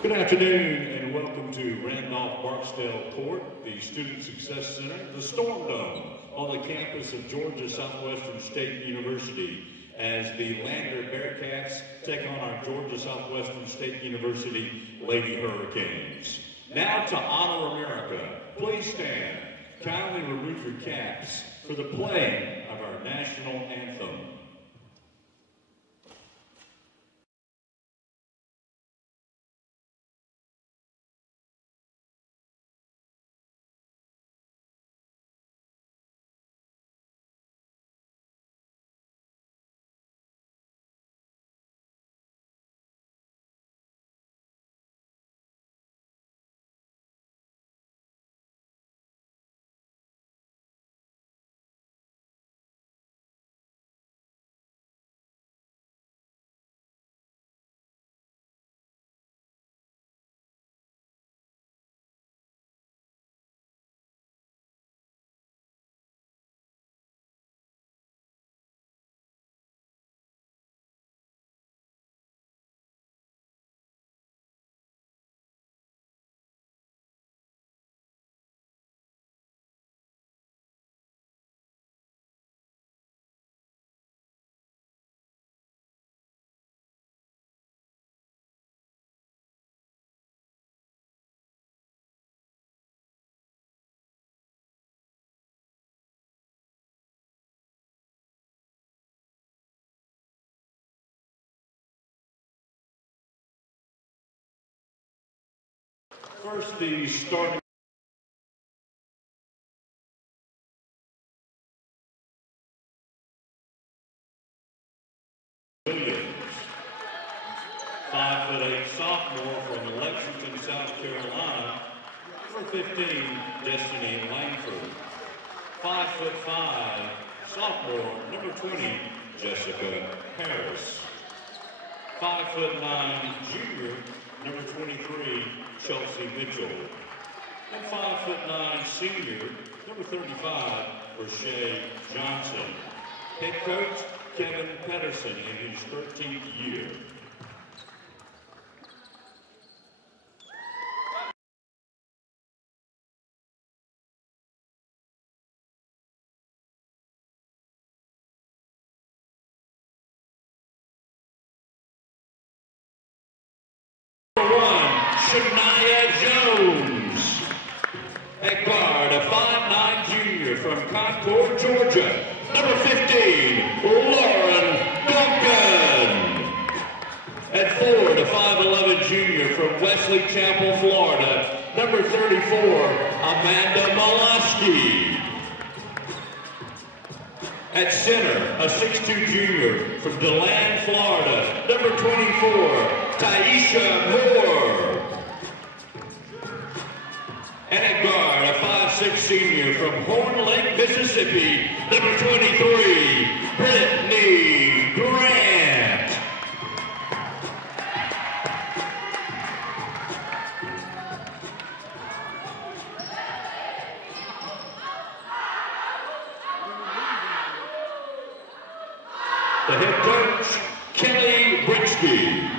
Good afternoon and welcome to Randolph-Barksdale Court, the Student Success Center, the Storm Dome on the campus of Georgia Southwestern State University as the Lander Bearcats take on our Georgia Southwestern State University Lady Hurricanes. Now to honor America, please stand. Kindly remove your caps for the playing of our national anthem. First, the starting Williams, 5'8" sophomore from Lexington, South Carolina. Number 15, Destiny Langford. 5'5" sophomore, number 20, Jessica Harris. 5'9" junior, number 23, Chelsea Mitchell. And 5'9" senior, number 35, Rashay Johnson. Head coach, Kevin Pedersen in his 13th year. Shania Jones. At guard, a 5'9" junior from Concord, Georgia. Number 15, Lauren Duncan. At forward, a 5'11" junior from Wesley Chapel, Florida. Number 34, Amanda Molosky. At center, a 6'2" junior from DeLand, Florida. Number 24, Taisha Moore. And at guard, a 5'6" senior from Horn Lake, Mississippi, number 23, Brittany Grant. The head coach, Kelly Brinsky.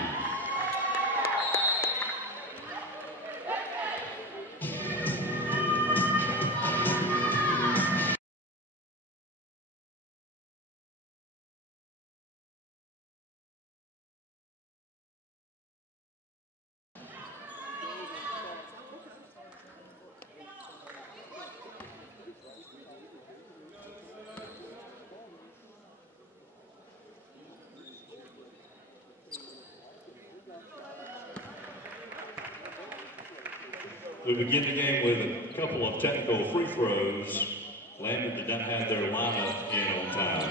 We begin the game with a couple of technical free throws. Lander did not have their lineup in on time.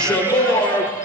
Aisha Moore.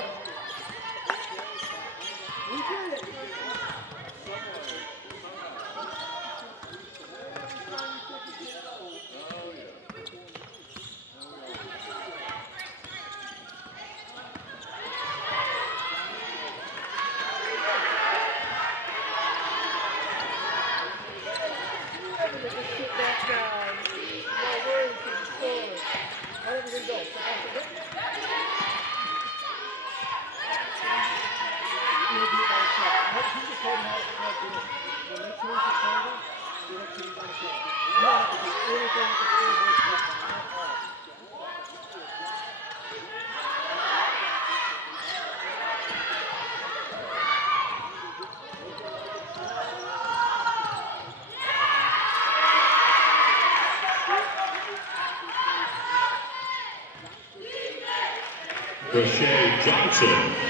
Rashay Johnson.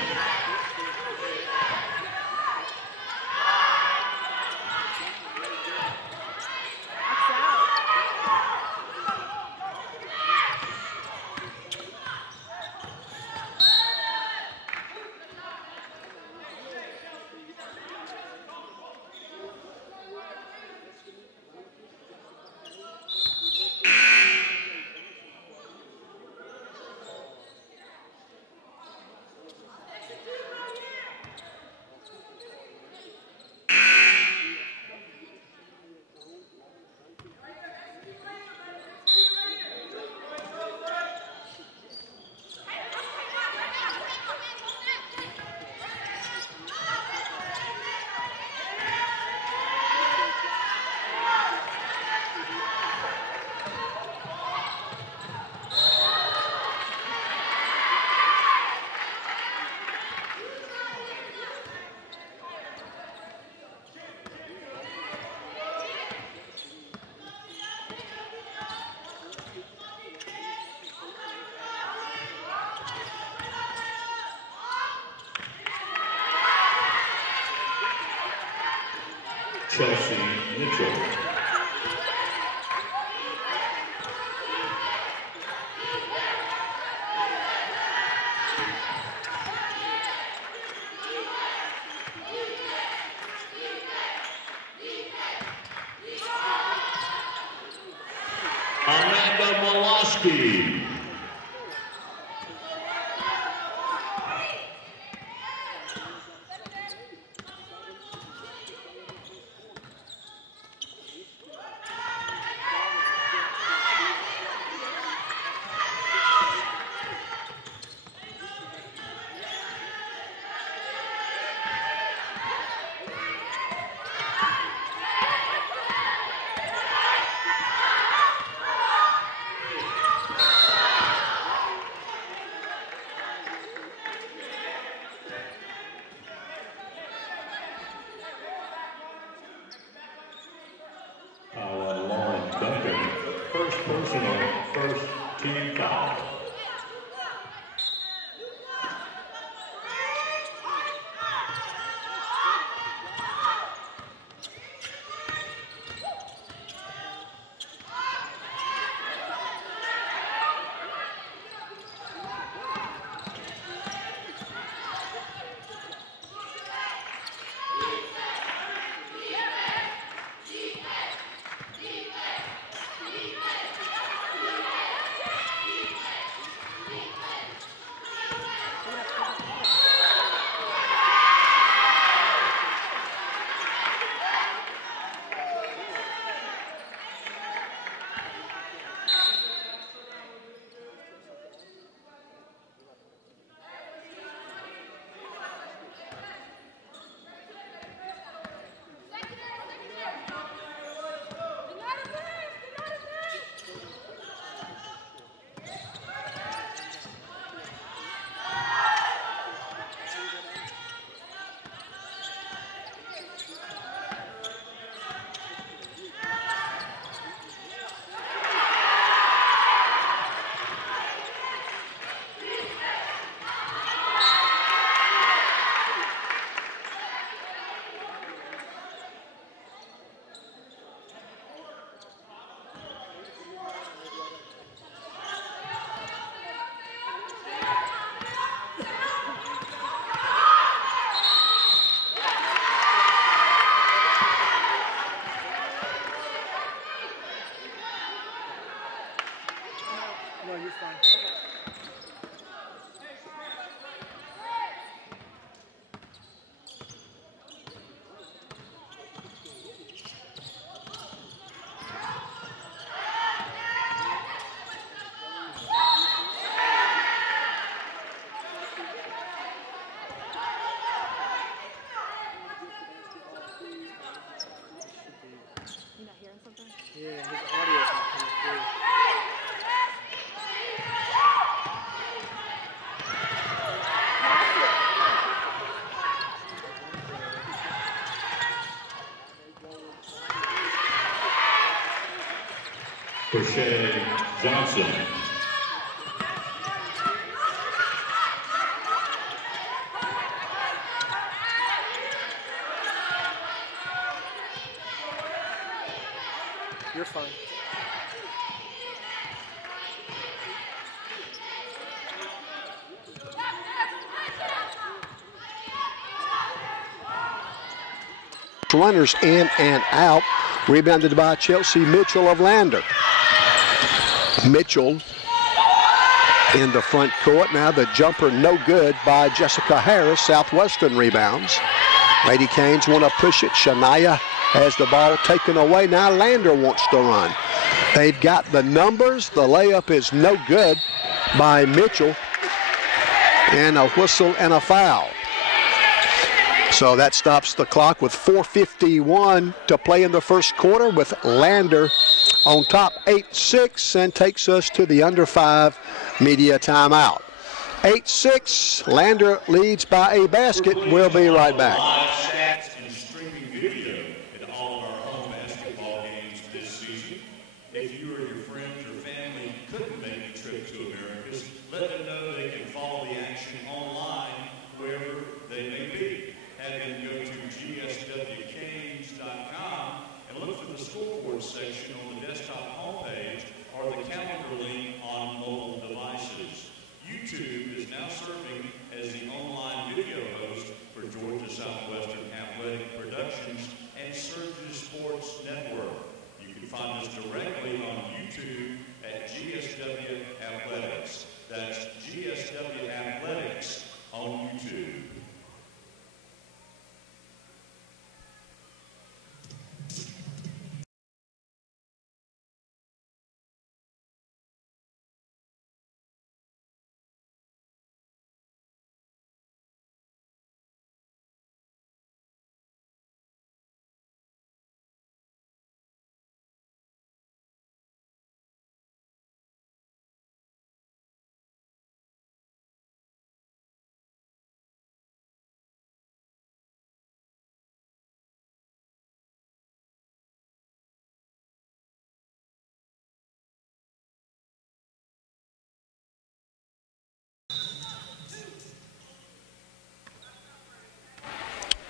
Chelsea Mitchell. Amanda Moloski. First personal, first team foul. Brochet Johnson. You're fine. Runners in and out. Rebounded by Chelsea Mitchell of Lander. Mitchell in the front court. Now the jumper no good by Jessica Harris. Southwestern rebounds. Lady Canes want to push it. Shania has the ball taken away. Now Lander wants to run. They've got the numbers. The layup is no good by Mitchell. And a whistle and a foul. So that stops the clock with 4:51 to play in the first quarter, with Lander on top 8-6, and takes us to the under 5 media timeout. 8-6, Lander leads by a basket. We'll be right back. Live stats and streaming video in all of our home basketball games this season. If you or your friends or family couldn't make the trip to Americus, let them know they can follow the action online wherever they may be. Have them go to gswcanes.com and look for the scoreboard section on the desktop homepage or the calendar link on mobile devices. YouTube is now serving as the online video host for Georgia Southwestern Athletic Productions and Surges Sports Network. You can find us directly on YouTube at GSW Athletics. That's GSW Athletics on YouTube.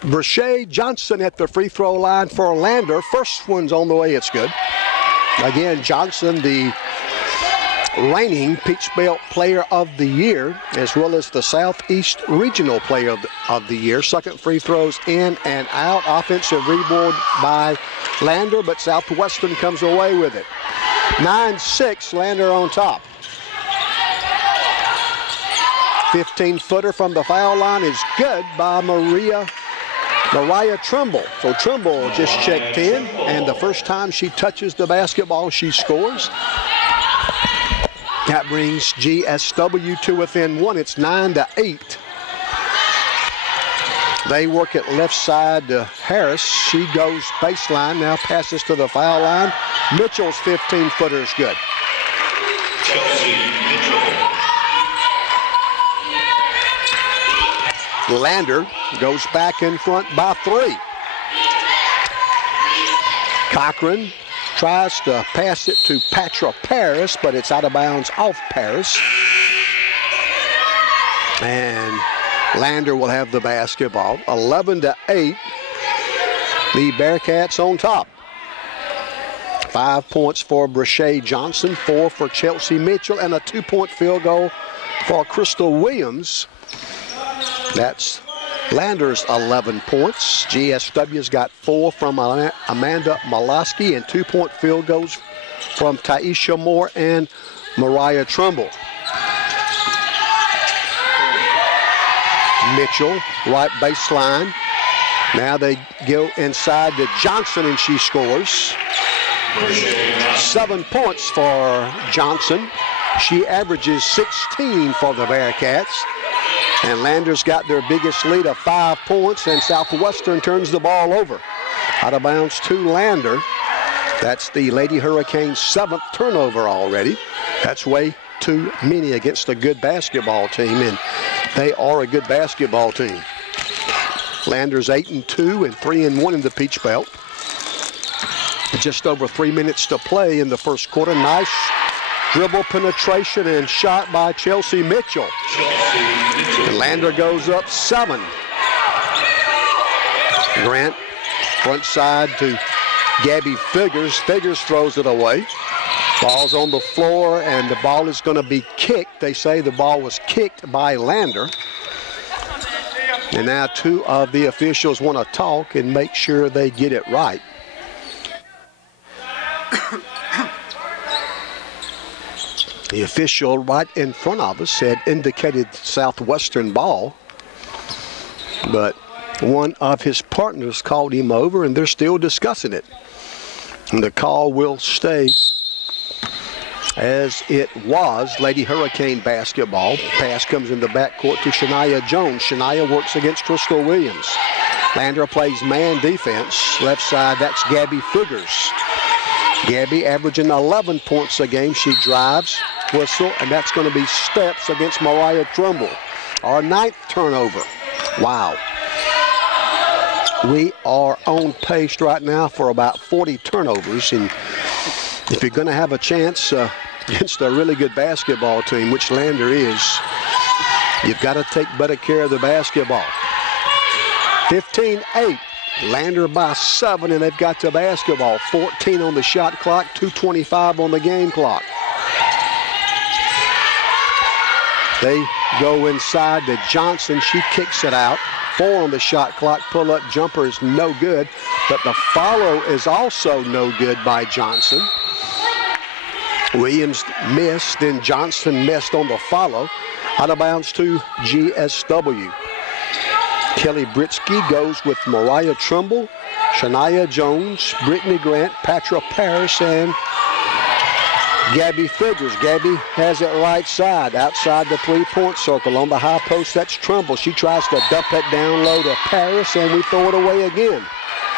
Brochet Johnson at the free throw line for Lander. First one's on the way, it's good. Again, Johnson, the reigning Peach Belt Player of the Year, as well as the Southeast Regional Player of the Year. Second free throws in and out. Offensive rebound by Lander, but Southwestern comes away with it. 9-6, Lander on top. 15-footer from the foul line is good by Mariah Trimble. So Trimble just checked in, and the first time she touches the basketball, she scores. That brings GSW to within one. It's 9-8. They work it left side to Harris. She goes baseline, now passes to the foul line. Mitchell's 15-footer is good. Lander goes back in front by 3. Cochran tries to pass it to Patra Paris, but it's out of bounds off Paris. And Lander will have the basketball. 11-8. The Bearcats on top. 5 points for Brochet Johnson, 4 for Chelsea Mitchell, and a 2-point field goal for Crystal Williams. That's Lander's 11 points. GSW's got 4 from Amanda Molosky and 2-point field goals from Taisha Moore and Mariah Trimble. Mitchell, right baseline. Now they go inside to Johnson, and she scores. 7 points for Johnson. She averages 16 for the Bearcats. And Lander's got their biggest lead of 5 points, and Southwestern turns the ball over. Out of bounds to Lander. That's the Lady Hurricanes' 7th turnover already. That's way too many against a good basketball team, and they are a good basketball team. Lander's 8-2 and 3-1 in the Peach Belt. Just over 3 minutes to play in the first quarter. Nice dribble penetration and shot by Chelsea Mitchell. And Lander goes up 7. Grant, front side to Gabby Figures. Figures throws it away. Ball's on the floor, and the ball is going to be kicked. They say the ball was kicked by Lander. And now 2 of the officials want to talk and make sure they get it right. The official right in front of us had indicated Southwestern ball, but one of his partners called him over, and they're still discussing it. And the call will stay as it was. Lady Hurricane basketball. Pass comes in the backcourt to Shania Jones. Shania works against Crystal Williams. Lander plays man defense. Left side, that's Gabby Figures. Gabby averaging 11 points a game. She drives, whistle, and that's going to be steps against Mariah Trumbull. Our 9th turnover. Wow. We are on pace right now for about 40 turnovers, and if you're going to have a chance against a really good basketball team, which Lander is, you've got to take better care of the basketball. 15-8. Lander by 7, and they've got the basketball. 14 on the shot clock, 2:25 on the game clock. They go inside to Johnson. She kicks it out. 4 on the shot clock. Pull-up jumper is no good, but the follow is also no good by Johnson. Williams missed, then Johnson missed on the follow. Out of bounds to GSW. Kelly Britsky goes with Mariah Trumbull, Shania Jones, Brittany Grant, Patra Parris, and Gabby Figures. Gabby has it right side, outside the 3-point circle. On the high post, that's Trumbull. She tries to dump it down low to Parris, and we throw it away again.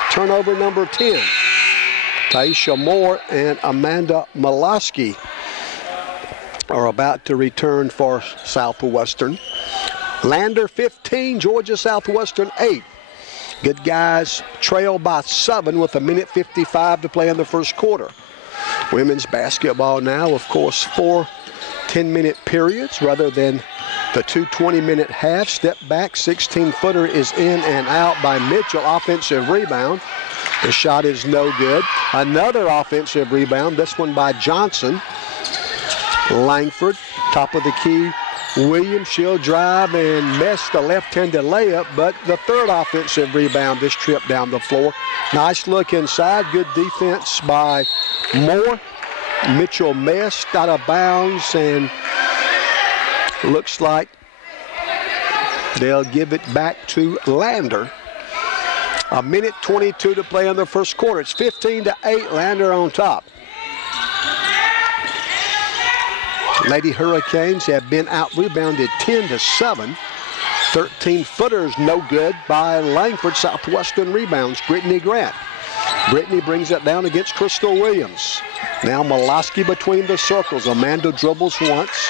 Turnover number 10. Taisha Moore and Amanda Molosky are about to return for Southwestern. Lander 15, Georgia Southwestern 8. Good guys trail by 7 with 1:55 to play in the first quarter. Women's basketball now, of course, 4 10-minute periods rather than the 2 20-minute halves. Step back, 16-footer is in and out by Mitchell. Offensive rebound. The shot is no good. Another offensive rebound, this one by Johnson. Langford, top of the key. Williams, she'll drive and miss the left-handed layup, but the 3rd offensive rebound this trip down the floor. Nice look inside. Good defense by Moore. Mitchell missed, out of bounds, and looks like they'll give it back to Lander. 1:22 to play in the first quarter. It's 15-8, Lander on top. Lady Hurricanes have been out-rebounded 10-7. 13-footers no good by Langford. Southwestern rebounds, Brittany Grant. Brittany brings it down against Crystal Williams. Now Molosky between the circles. Amanda dribbles once.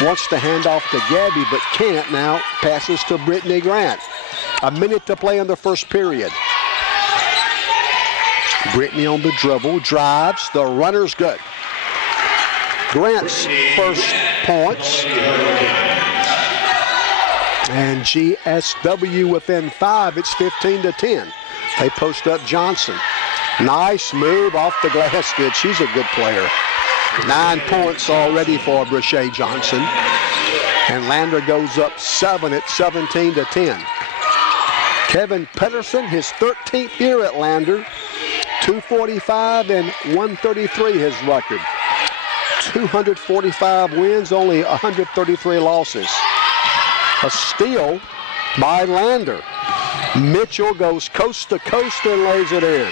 Wants to hand off to Gabby, but can't. Now passes to Brittany Grant. 1 minute to play in the first period. Brittany on the dribble, drives. The runner's good. Grant's first points. And GSW within 5. It's 15-10. They post up Johnson. Nice move off the glass. Good. She's a good player. 9 points already for Brashay Johnson. And Lander goes up 7 at 17-10. Kevin Pedersen, his 13th year at Lander. 245 and 133 his record. 245 wins, only 133 losses. A steal by Lander. Mitchell goes coast to coast and lays it in.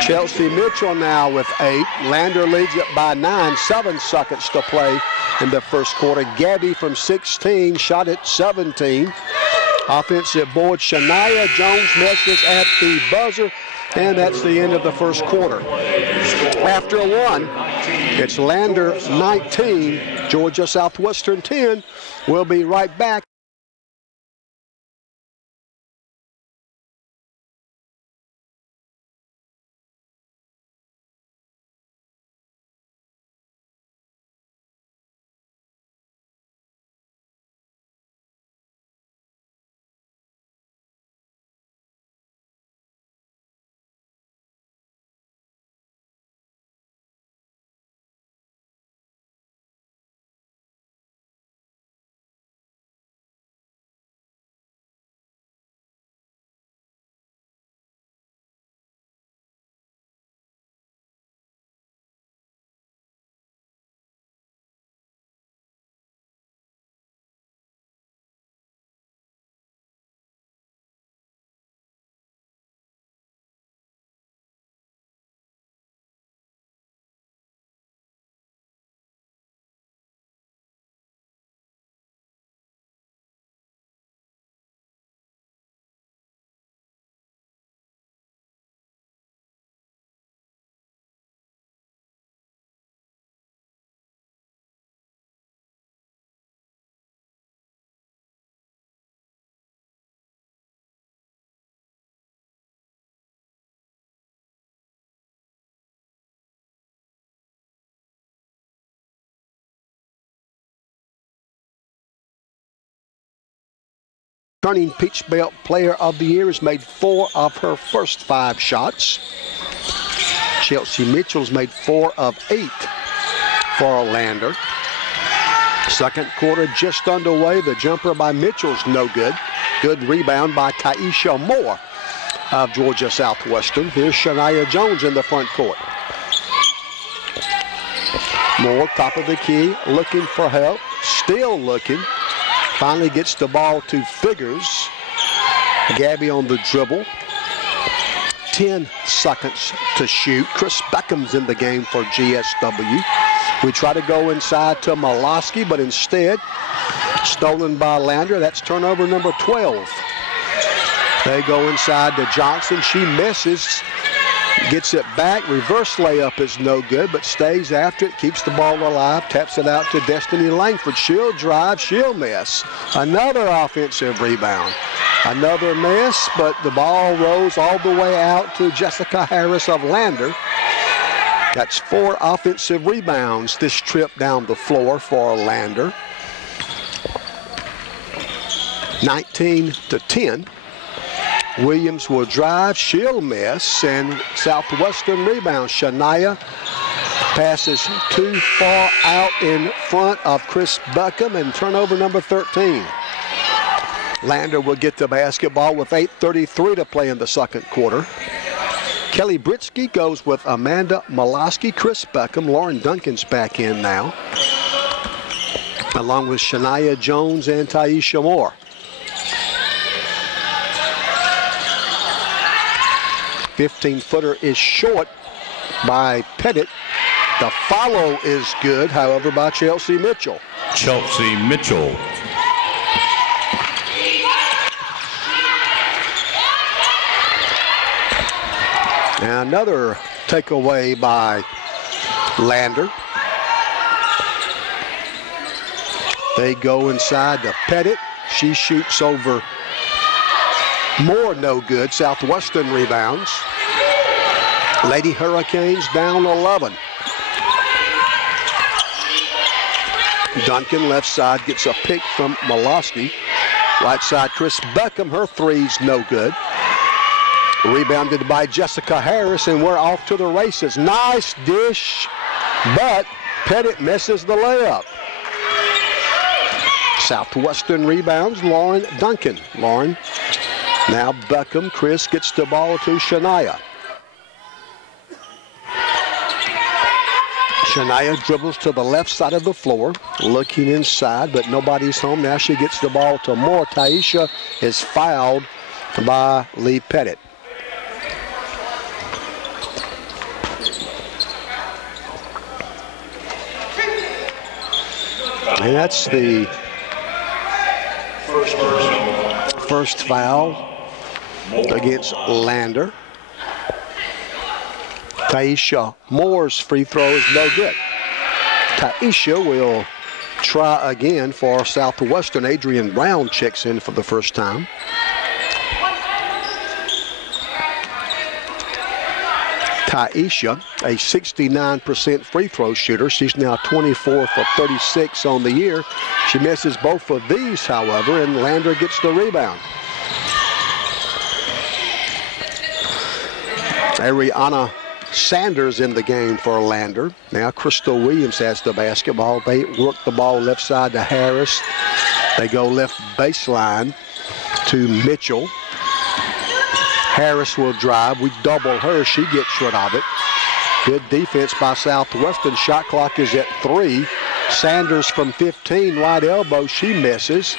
Chelsea Mitchell now with 8. Lander leads it by 9. 7 seconds to play in the first quarter. Gabby from 16, shot at 17. Offensive board, Shania Jones misses at the buzzer. And that's the end of the first quarter. After 1, it's Lander 19, Georgia Southwestern 10. We'll be right back. returning Peach Belt Player of the Year, has made 4 of her first 5 shots. Chelsea Mitchell's made 4 of 8 for Lander. Second quarter just underway. The jumper by Mitchell's no good. Good rebound by Taisha Moore of Georgia Southwestern. Here's Shania Jones in the front court. Moore, top of the key, looking for help. Still looking. Finally gets the ball to Figures. Gabby on the dribble. 10 seconds to shoot. Chris Beckham's in the game for GSW. We try to go inside to Molosky, but instead, stolen by Lander. That's turnover number 12. They go inside to Johnson. She misses. Gets it back. Reverse layup is no good, but stays after it. Keeps the ball alive. Taps it out to Destiny Langford. She'll drive. She'll miss. Another offensive rebound. Another miss, but the ball rolls all the way out to Jessica Harris of Lander. That's 4 offensive rebounds this trip down the floor for Lander. 19-10. Williams will drive. She'll miss. And Southwestern rebound. Shania passes too far out in front of Chris Buckham, and turnover number 13. Lander will get the basketball with 8:33 to play in the second quarter. Kelly Britsky goes with Amanda Molosky, Chris Beckham. Lauren Duncan's back in now, along with Shania Jones and Taisha Moore. 15-footer is short by Pettit. The follow is good, however, by Chelsea Mitchell. Chelsea Mitchell. And another takeaway by Lander. They go inside to Pettit. She shoots over Moore, no good. Southwestern rebounds. Lady Hurricanes down 11. Duncan, left side, gets a pick from Molosky. Right side, Chris Beckham. Her three's no good. Rebounded by Jessica Harris, and we're off to the races. Nice dish, but Pettit misses the layup. Southwestern rebounds, Lauren Duncan. Lauren, now Beckham. Chris gets the ball to Shania. Shania dribbles to the left side of the floor, looking inside, but nobody's home. Now she gets the ball to Moore. Taisha is fouled by Lee Pettit. And that's the first foul against Lander. Taisha Moore's free throw is no good. Taisha will try again for Southwestern. Adrian Brown checks in for the first time. Taisha, a 69% free throw shooter. She's now 24 for 36 on the year. She misses both of these, however, and Lander gets the rebound. Ariana Sanders in the game for Lander. Now Crystal Williams has the basketball. They work the ball left side to Harris. They go left baseline to Mitchell. Harris will drive. We double her. She gets short of it. Good defense by Southwestern. Shot clock is at 3. Sanders from 15, wide elbow. She misses.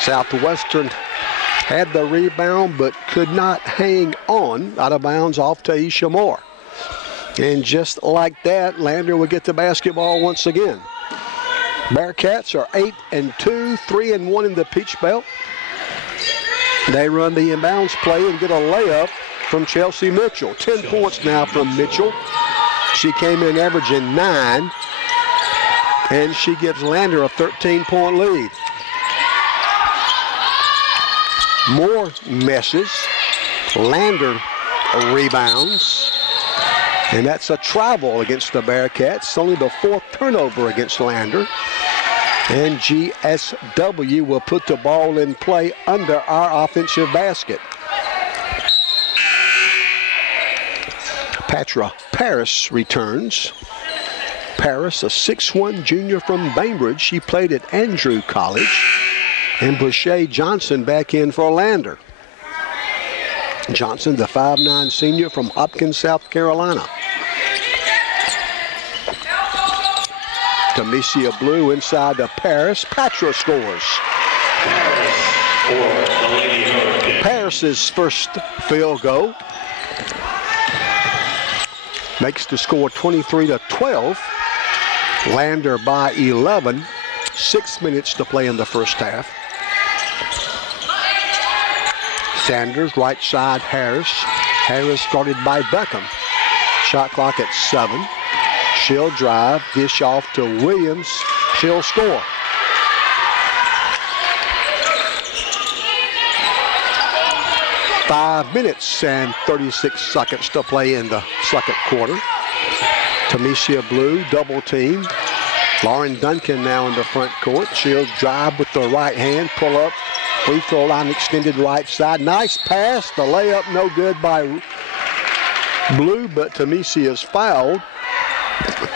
Southwestern had the rebound but could not hang on. Out of bounds off Taisha Moore. And just like that, Lander will get the basketball once again. Bearcats are 8-2, 3-1 in the Peach Belt. They run the inbounds play and get a layup from Chelsea Mitchell. 10 points now from Mitchell. She came in averaging 9, and she gives Lander a 13-point lead. Moore misses. Lander rebounds. And that's a travel against the Bearcats. Only the 4th turnover against Lander. And GSW will put the ball in play under our offensive basket. Patra Paris returns. Paris, a 6'1" junior from Bainbridge. She played at Andrew College. And Brashay Johnson back in for Lander. Johnson, the 5'9" senior from Hopkins, South Carolina. Demesia Blue inside to Paris. Patra scores. Paris's first field goal makes the score 23-12. Lander by 11. 6 minutes to play in the first half. Sanders, right side, Harris. Harris guarded by Beckham. Shot clock at 7. She'll drive, dish off to Williams. She'll score. Five minutes and 36 seconds to play in the second quarter. Demesia Blue, double team. Lauren Duncan now in the front court. She'll drive with the right hand, pull up. Free throw line extended right side. Nice pass. The layup no good by Blue, but Demesia's fouled.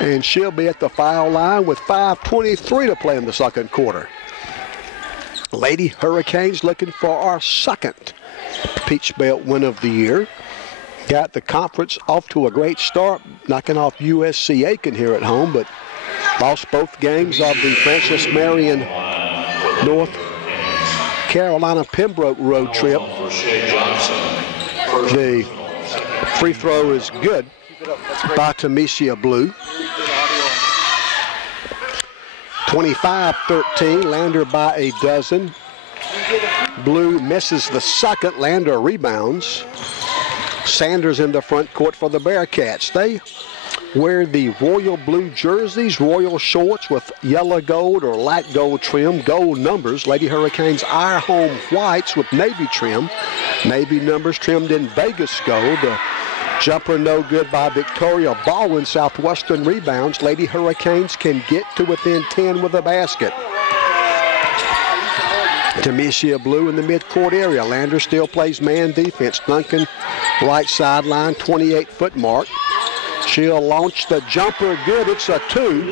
And she'll be at the foul line with 5:23 to play in the second quarter. Lady Hurricanes looking for our second Peach Belt win of the year. Got the conference off to a great start, knocking off USC Aiken here at home, but lost both games of the Francis Marion North Carolina Pembroke road trip. The free throw is good by Demesia Blue. 25-13, Lander by a dozen. Blue misses the second, Lander rebounds. Sanders in the front court for the Bearcats. They wear the royal blue jerseys, royal shorts with yellow gold or light gold trim, gold numbers. Lady Hurricanes our home whites with navy trim. Navy numbers trimmed in Vegas gold. The jumper no good by Victoria Baldwin. Southwestern rebounds. Lady Hurricanes can get to within 10 with a basket. Demesia Blue in the midcourt area. Lander still plays man defense. Duncan right sideline, 28-foot mark. She'll launch the jumper good. It's a 2.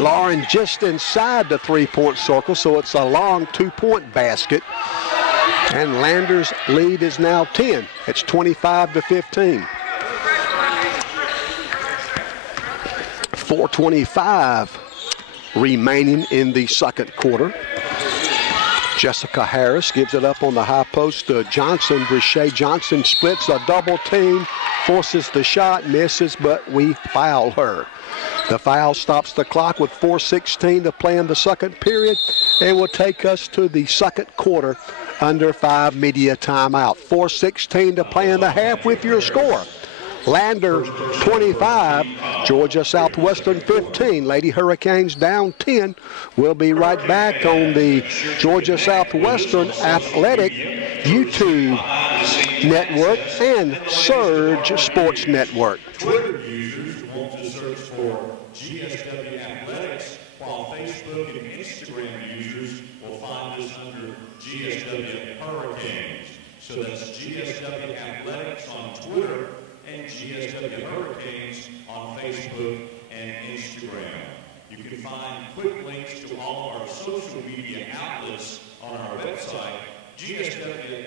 Lauren just inside the three-point circle, so it's a long two-point basket. And Lander's lead is now 10. It's 25-15. 4:25 remaining in the second quarter. Jessica Harris gives it up on the high post to Johnson. Brashay Johnson splits a double team, forces the shot, misses, but we foul her. The foul stops the clock with 4:16 to play in the second period and will take us to the second quarter under 5 media timeout. 4:16 to play in the half with your score. Lander 25, Georgia Southwestern 15. Lady Hurricanes down 10. We'll be right back on the Georgia Southwestern Athletic YouTube Network and Surge Sports Network. Twitter users want to search for GSW Athletics, while Facebook and Instagram users will find us under GSW Hurricanes. So that's GSW Athletics on Twitter and GSW Hurricanes on Facebook and Instagram. You can find quick links to all our social media outlets on our website, gswcanes.com.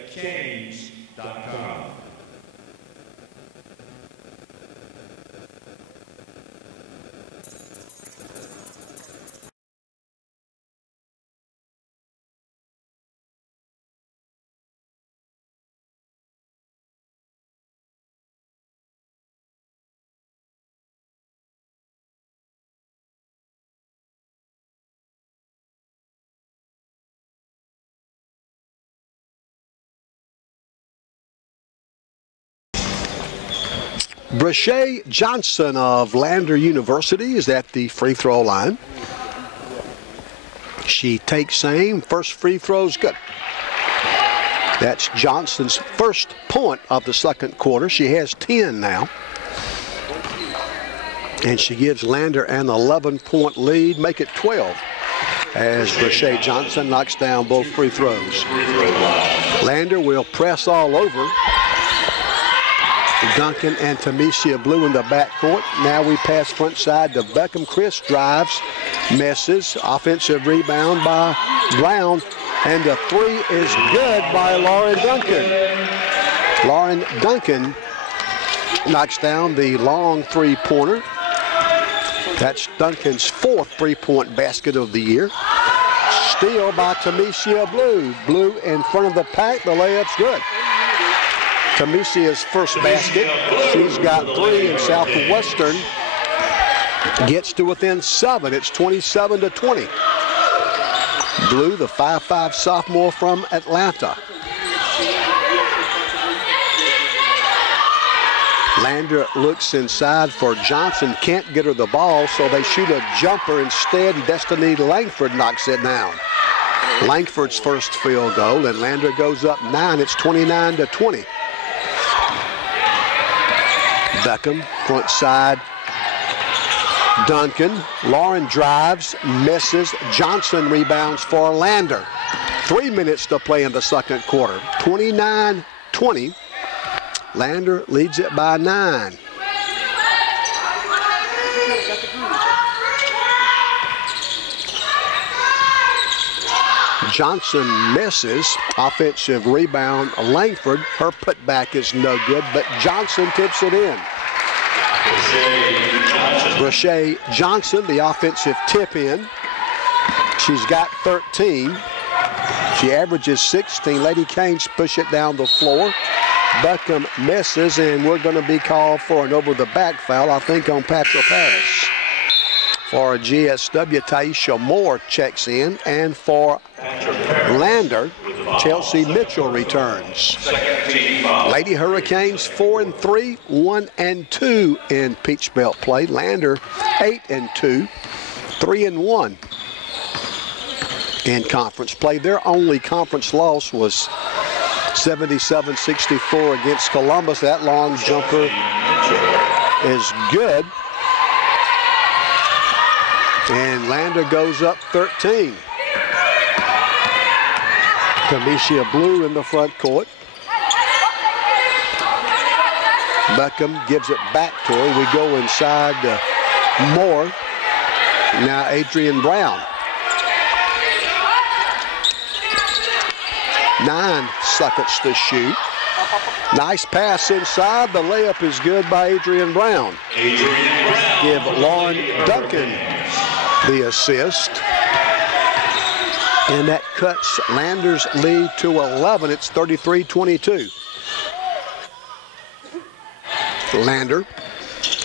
Brashay Johnson of Lander University is at the free throw line. She takes aim. First free throw's good. That's Johnson's first point of the second quarter. She has 10 now. And she gives Lander an 11-point lead, make it 12, as Brashay Johnson knocks down both free throws. Lander will press all over Duncan and Tamesia Blue in the backcourt. Now we pass front side to Beckham. Chris drives, misses. Offensive rebound by Brown. And the three is good by Lauren Duncan. Lauren Duncan knocks down the long three-pointer. That's Duncan's fourth three-point basket of the year. Steal by Tamesia Blue. Blue in front of the pack. The layup's good. Tamesia's first basket. She's got 3, and Southwestern gets to within 7. It's 27-20. Blue, the 5'5" sophomore from Atlanta. Lander looks inside for Johnson. Can't get her the ball, so they shoot a jumper instead. Destiny Langford knocks it down. Langford's first field goal, and Lander goes up 9. It's 29-20. Beckham, front side. Duncan. Lauren drives, misses. Johnson rebounds for Lander. 3 minutes to play in the second quarter. 29-20. Lander leads it by 9. Johnson misses. Offensive rebound, Langford. Her putback is no good, but Johnson tips it in. Brashay Johnson, the offensive tip in. She's got 13. She averages 16. Lady Canes push it down the floor. Beckham misses, and we're going to be called for an over-the-back foul, I think, on Patrick Harris. For GSW, Taisha Moore checks in, and for Lander, Chelsea Mitchell returns. Lady Hurricanes 4-3, 1-2 in Peach Belt play. Lander 8-2, 3-1 in conference play. Their only conference loss was 77-64 against Columbus. That long jumper is good. And Lander goes up 13. Tamesia Blue in the front court. Beckham gives it back to her. We go inside to Moore. Now Adrian Brown. 9 seconds to shoot. Nice pass inside. The layup is good by Adrian Brown. Give Lauren Duncan the assist. And that cuts Lander's lead to 11. It's 33-22. Lander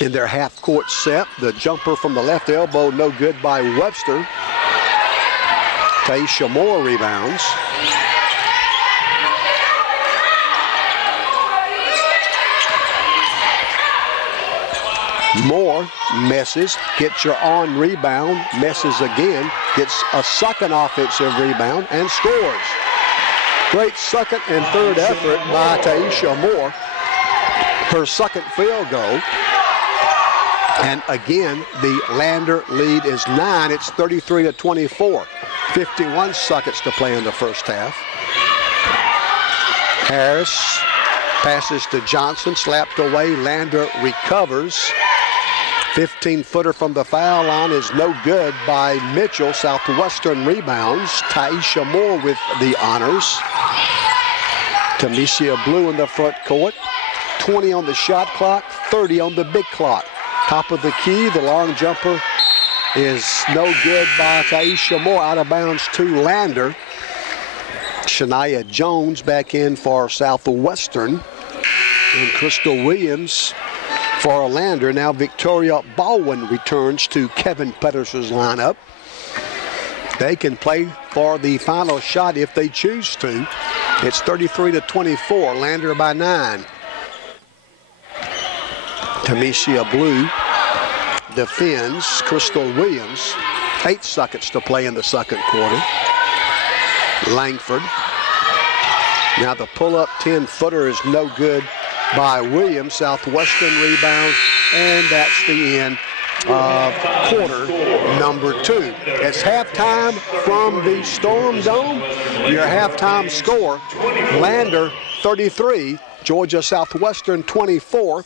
in their half-court set. The jumper from the left elbow, no good by Webster. Taisha Moore rebounds. Moore misses, gets her on rebound, misses again, gets a second offensive rebound, and scores. Great second and third effort by Taisha Moore. Her second field goal. And again, the Lander lead is 9. It's 33-24. 51 seconds to play in the first half. Harris passes to Johnson, slapped away. Lander recovers. 15-footer from the foul line is no good by Mitchell. Southwestern rebounds. Taisha Moore with the honors. Tamesia Blue in the front court. 20 on the shot clock, 30 on the big clock. Top of the key, the long jumper is no good by Taisha Moore. Out of bounds to Lander. Shania Jones back in for Southwestern. And Crystal Williams for Lander. Now Victoria Baldwin returns to Kevin Pedersen's lineup. They can play for the final shot if they choose to. It's 33-24, Lander by 9. Tamesia Blue defends. Crystal Williams, 8 seconds to play in the second quarter. Langford. Now the pull-up 10-footer is no good by Williams. Southwestern rebound, and that's the end quarter number 2. It's halftime from the Storm Dome. Your halftime score, Lander 33, Georgia Southwestern 24.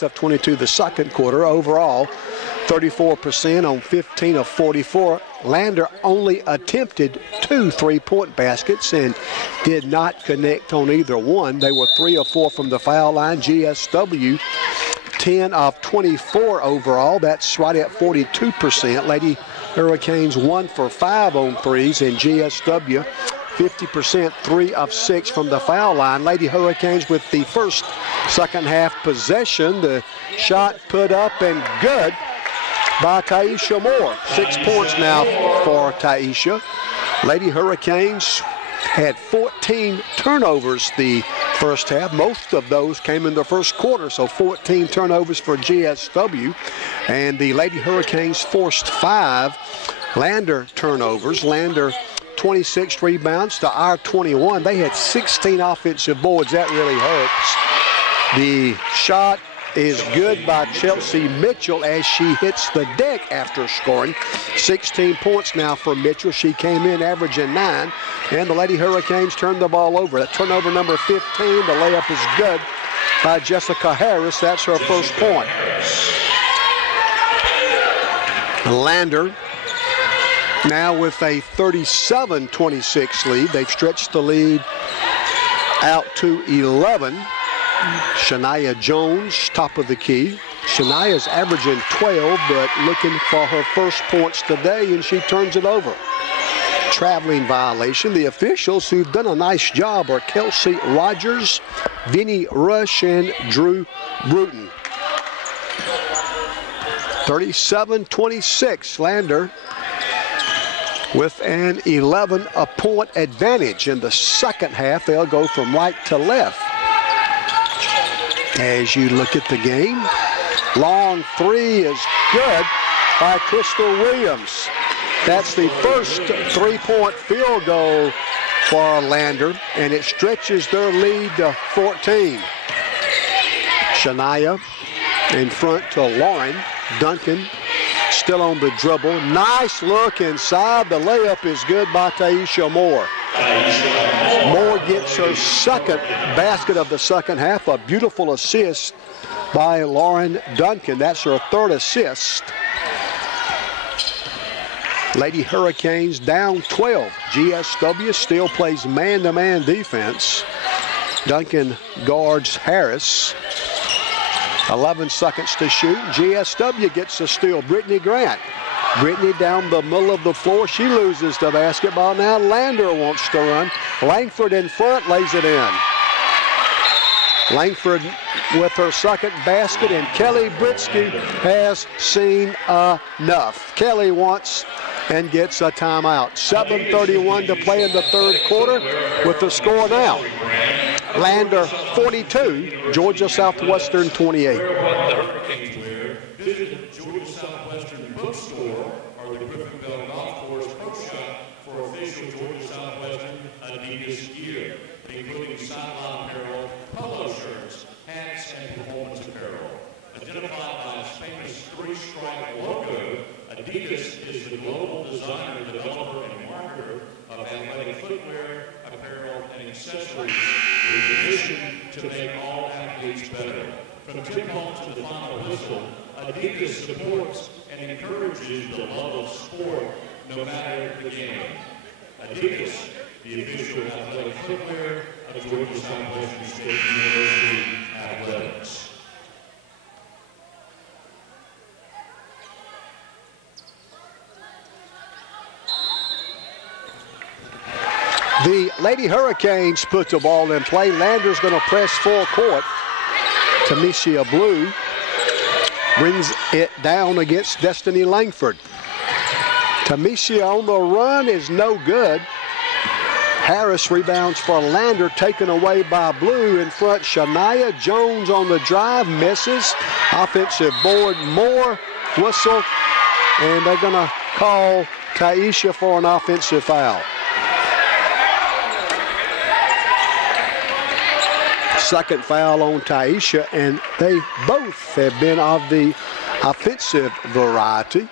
6 of 22 the second quarter. Overall, 34% on 15 of 44. Lander only attempted 2 3-point baskets and did not connect on either one. They were 3 of 4 from the foul line. GSW, 10 of 24 overall. That's right at 42%. Lady Hurricanes 1 for 5 on threes, and GSW 50%, 3 of 6 from the foul line. Lady Hurricanes with the first second half possession. The shot put up and good by Taisha Moore. 6 points now for Taisha. Lady Hurricanes had 14 turnovers the first half. Most of those came in the first quarter, so 14 turnovers for GSW. And the Lady Hurricanes forced 5 Lander turnovers. Lander 26 rebounds to our 21. They had 16 offensive boards. That really hurts. The shot is good by Chelsea Mitchell as she hits the deck after scoring. 16 points now for Mitchell. She came in averaging 9, and the Lady Hurricanes turned the ball over. That turnover number 15, the layup is good by Jessica Harris. That's her first point. Lander now with a 37-26 lead. They've stretched the lead out to 11. Shania Jones, top of the key. Shania's averaging 12, but looking for her first points today, and she turns it over. Traveling violation. The officials who've done a nice job are Kelsey Rogers, Vinnie Rush, and Drew Bruton. 37-26, Lander with an 11-point advantage. In the second half, they'll go from right to left. As you look at the game, long 3 is good by Crystal Williams. That's the first 3-point field goal for Lander, and it stretches their lead to 14. Shania in front to Lauren. Duncan still on the dribble. Nice look inside. The layup is good by Taisha Moore. Moore gets her second basket of the second half. A beautiful assist by Lauren Duncan. That's her third assist. Lady Hurricanes down 12. GSW still plays man-to-man defense. Duncan guards Harris. 11 seconds to shoot. GSW gets a steal. Brittany Grant. Brittany down the middle of the floor. She loses the basketball. Now Lander wants to run. Langford in front, lays it in. Langford with her second basket, and Kelly Britsky has seen enough. Kelly wants and gets a timeout. 7:31 to play in the third quarter with the score now. Lander 42, Georgia Southwestern 28. Visit Georgia Southwestern bookstore or the Griffin Bell Golf Course Pro Shop for official Georgia Southwestern Adidas gear, including sideline apparel, polo shirts, hats, and performance apparel. Identified by its famous 3-stripe logo, Adidas is the global designer, developer, and marketer of athletic footwear, apparel, and accessories with a mission to make all athletes better. From tip-off to the final whistle, Americus supports and encourages the love of sport no matter the game. Americus, the official athletic footwear of Georgia Southwestern State University Athletics. The Lady Hurricanes put the ball in play. Lander's going to press full court. Tamisha Blue brings it down against Destiny Langford. Tamisha on the run is no good. Harris rebounds for Lander, taken away by Blue. In front, Shania Jones on the drive, misses. Offensive board, Moore, whistle, and they're going to call Taisha for an offensive foul. Second foul on Taisha, and they both have been of the offensive variety.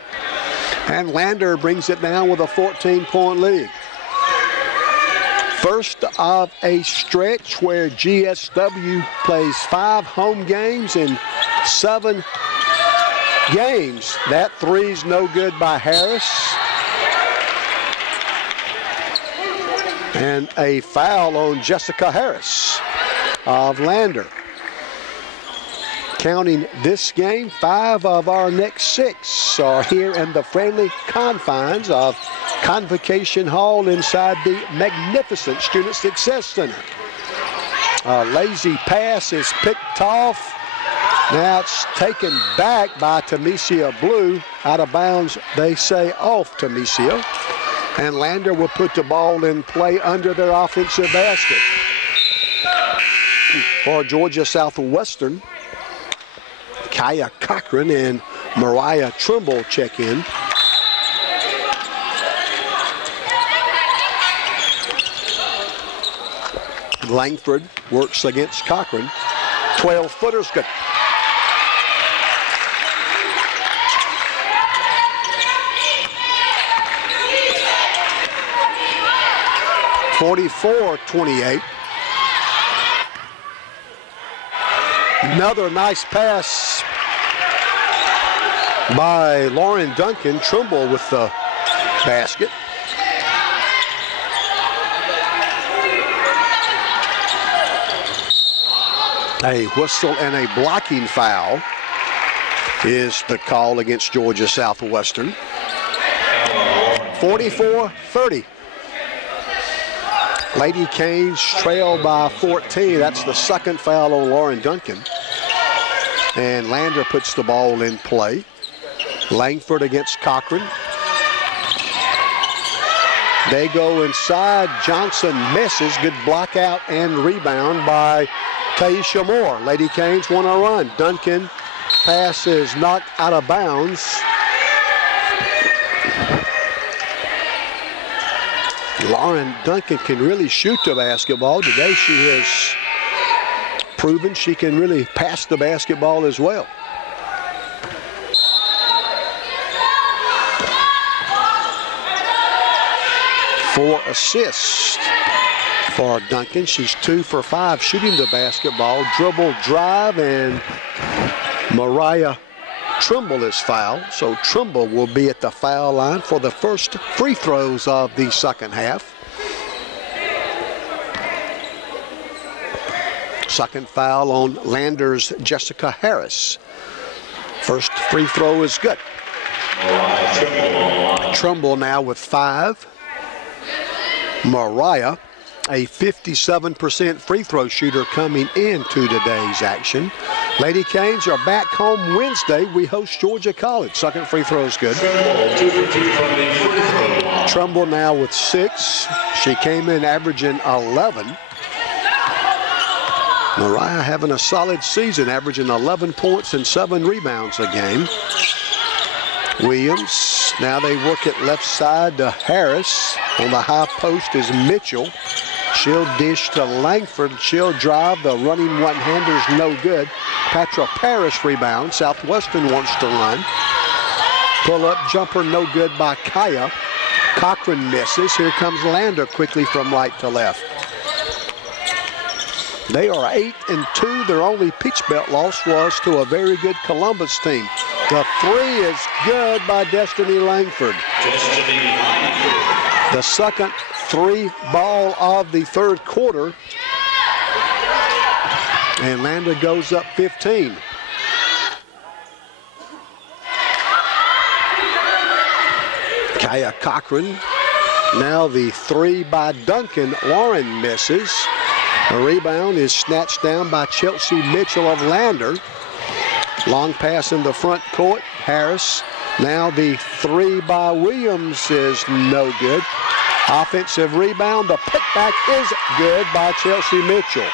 And Lander brings it down with a 14-point lead. First of a stretch where GSW plays 5 home games and 7 games. That three's no good by Harris. And a foul on Jessica Harris of Lander. Counting this game, 5 of our next 6 are here in the friendly confines of Convocation Hall inside the magnificent Student Success Center. A lazy pass is picked off. Now it's taken back by Tamesia Blue. Out of bounds, they say off Tamesia. And Lander will put the ball in play under their offensive basket. For Georgia Southwestern, Kaya Cochran and Mariah Trimble check in. Langford works against Cochran. 12-footer's good. (44-28). Another nice pass by Lauren Duncan. Trimble with the basket. A whistle and a blocking foul is the call against Georgia Southwestern. 44-30. Lady Canes trail by 14. That's the second foul on Lauren Duncan. And Lander puts the ball in play. Langford against Cochran. They go inside. Johnson misses. Good block out and rebound by Taisha Moore. Lady Canes want to run. Duncan pass is knocked out of bounds. Lauren Duncan can really shoot the basketball. Today she has proven she can really pass the basketball as well. Four assists for Duncan. She's 2 for 5 shooting the basketball. Dribble, drive, and Mariah Trimble is fouled. So Trimble will be at the foul line for the first free throws of the second half. Second foul on Lander's Jessica Harris. First free throw is good. Trimble now with 5. Mariah, a 57% free throw shooter coming into today's action. Lady Canes are back home Wednesday. We host Georgia College. Second free throw is good. Trimble now with 6. She came in averaging 11. Mariah having a solid season, averaging 11 points and 7 rebounds a game. Williams, now they work it left side to Harris. On the high post is Mitchell. She'll dish to Langford. She'll drive. The running one-hander's no good. Patra Parrish rebound. Southwestern wants to run. Pull-up jumper no good by Kaya. Cochran misses. Here comes Lander quickly from right to left. They are 8-2. Their only Peach Belt loss was to a very good Columbus team. The 3 is good by Destiny Langford. The second 3 ball of the third quarter. And Lander goes up 15. Kaya Cochran. Now the 3 by Duncan. Lauren misses. The rebound is snatched down by Chelsea Mitchell of Lander. Long pass in the front court. Harris. Now the 3 by Williams is no good. Offensive rebound. The putback is good by Chelsea Mitchell.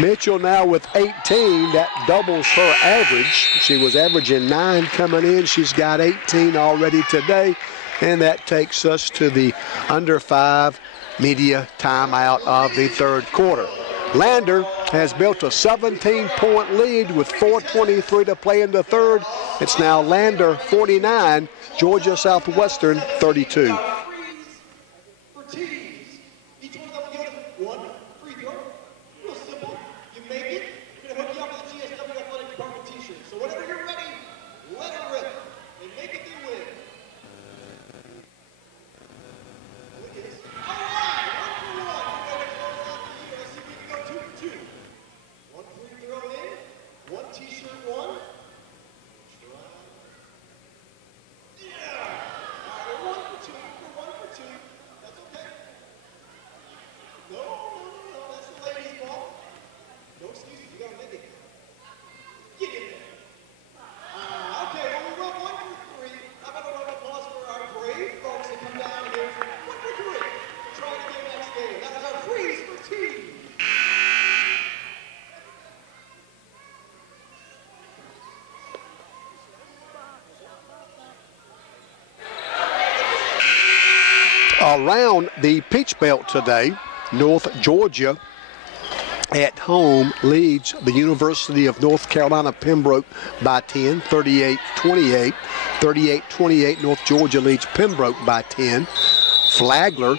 Mitchell now with 18. That doubles her average. She was averaging 9 coming in. She's got 18 already today. And that takes us to the under 5 media timeout of the third quarter. Lander has built a 17-point lead with 4:23 to play in the third. It's now Lander 49, Georgia Southwestern 32. Around the Peach Belt today, North Georgia at home leads the University of North Carolina Pembroke by 10, 38-28. 38-28, North Georgia leads Pembroke by 10. Flagler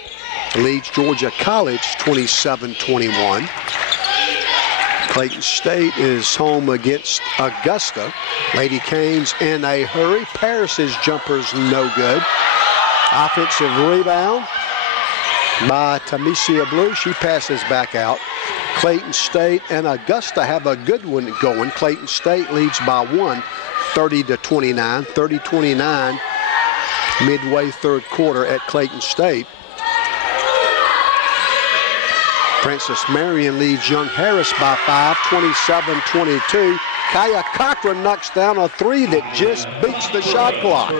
leads Georgia College 27-21. Clayton State is home against Augusta. Lady Canes in a hurry. Paris's jumper's no good. Offensive rebound by Tamesia Blue. She passes back out. Clayton State and Augusta have a good one going. Clayton State leads by 1, 30-29. 30-29 midway third quarter at Clayton State. Francis Marion leads Young Harris by 5, 27-22. Kaya Cochran knocks down a three that just beats the shot clock.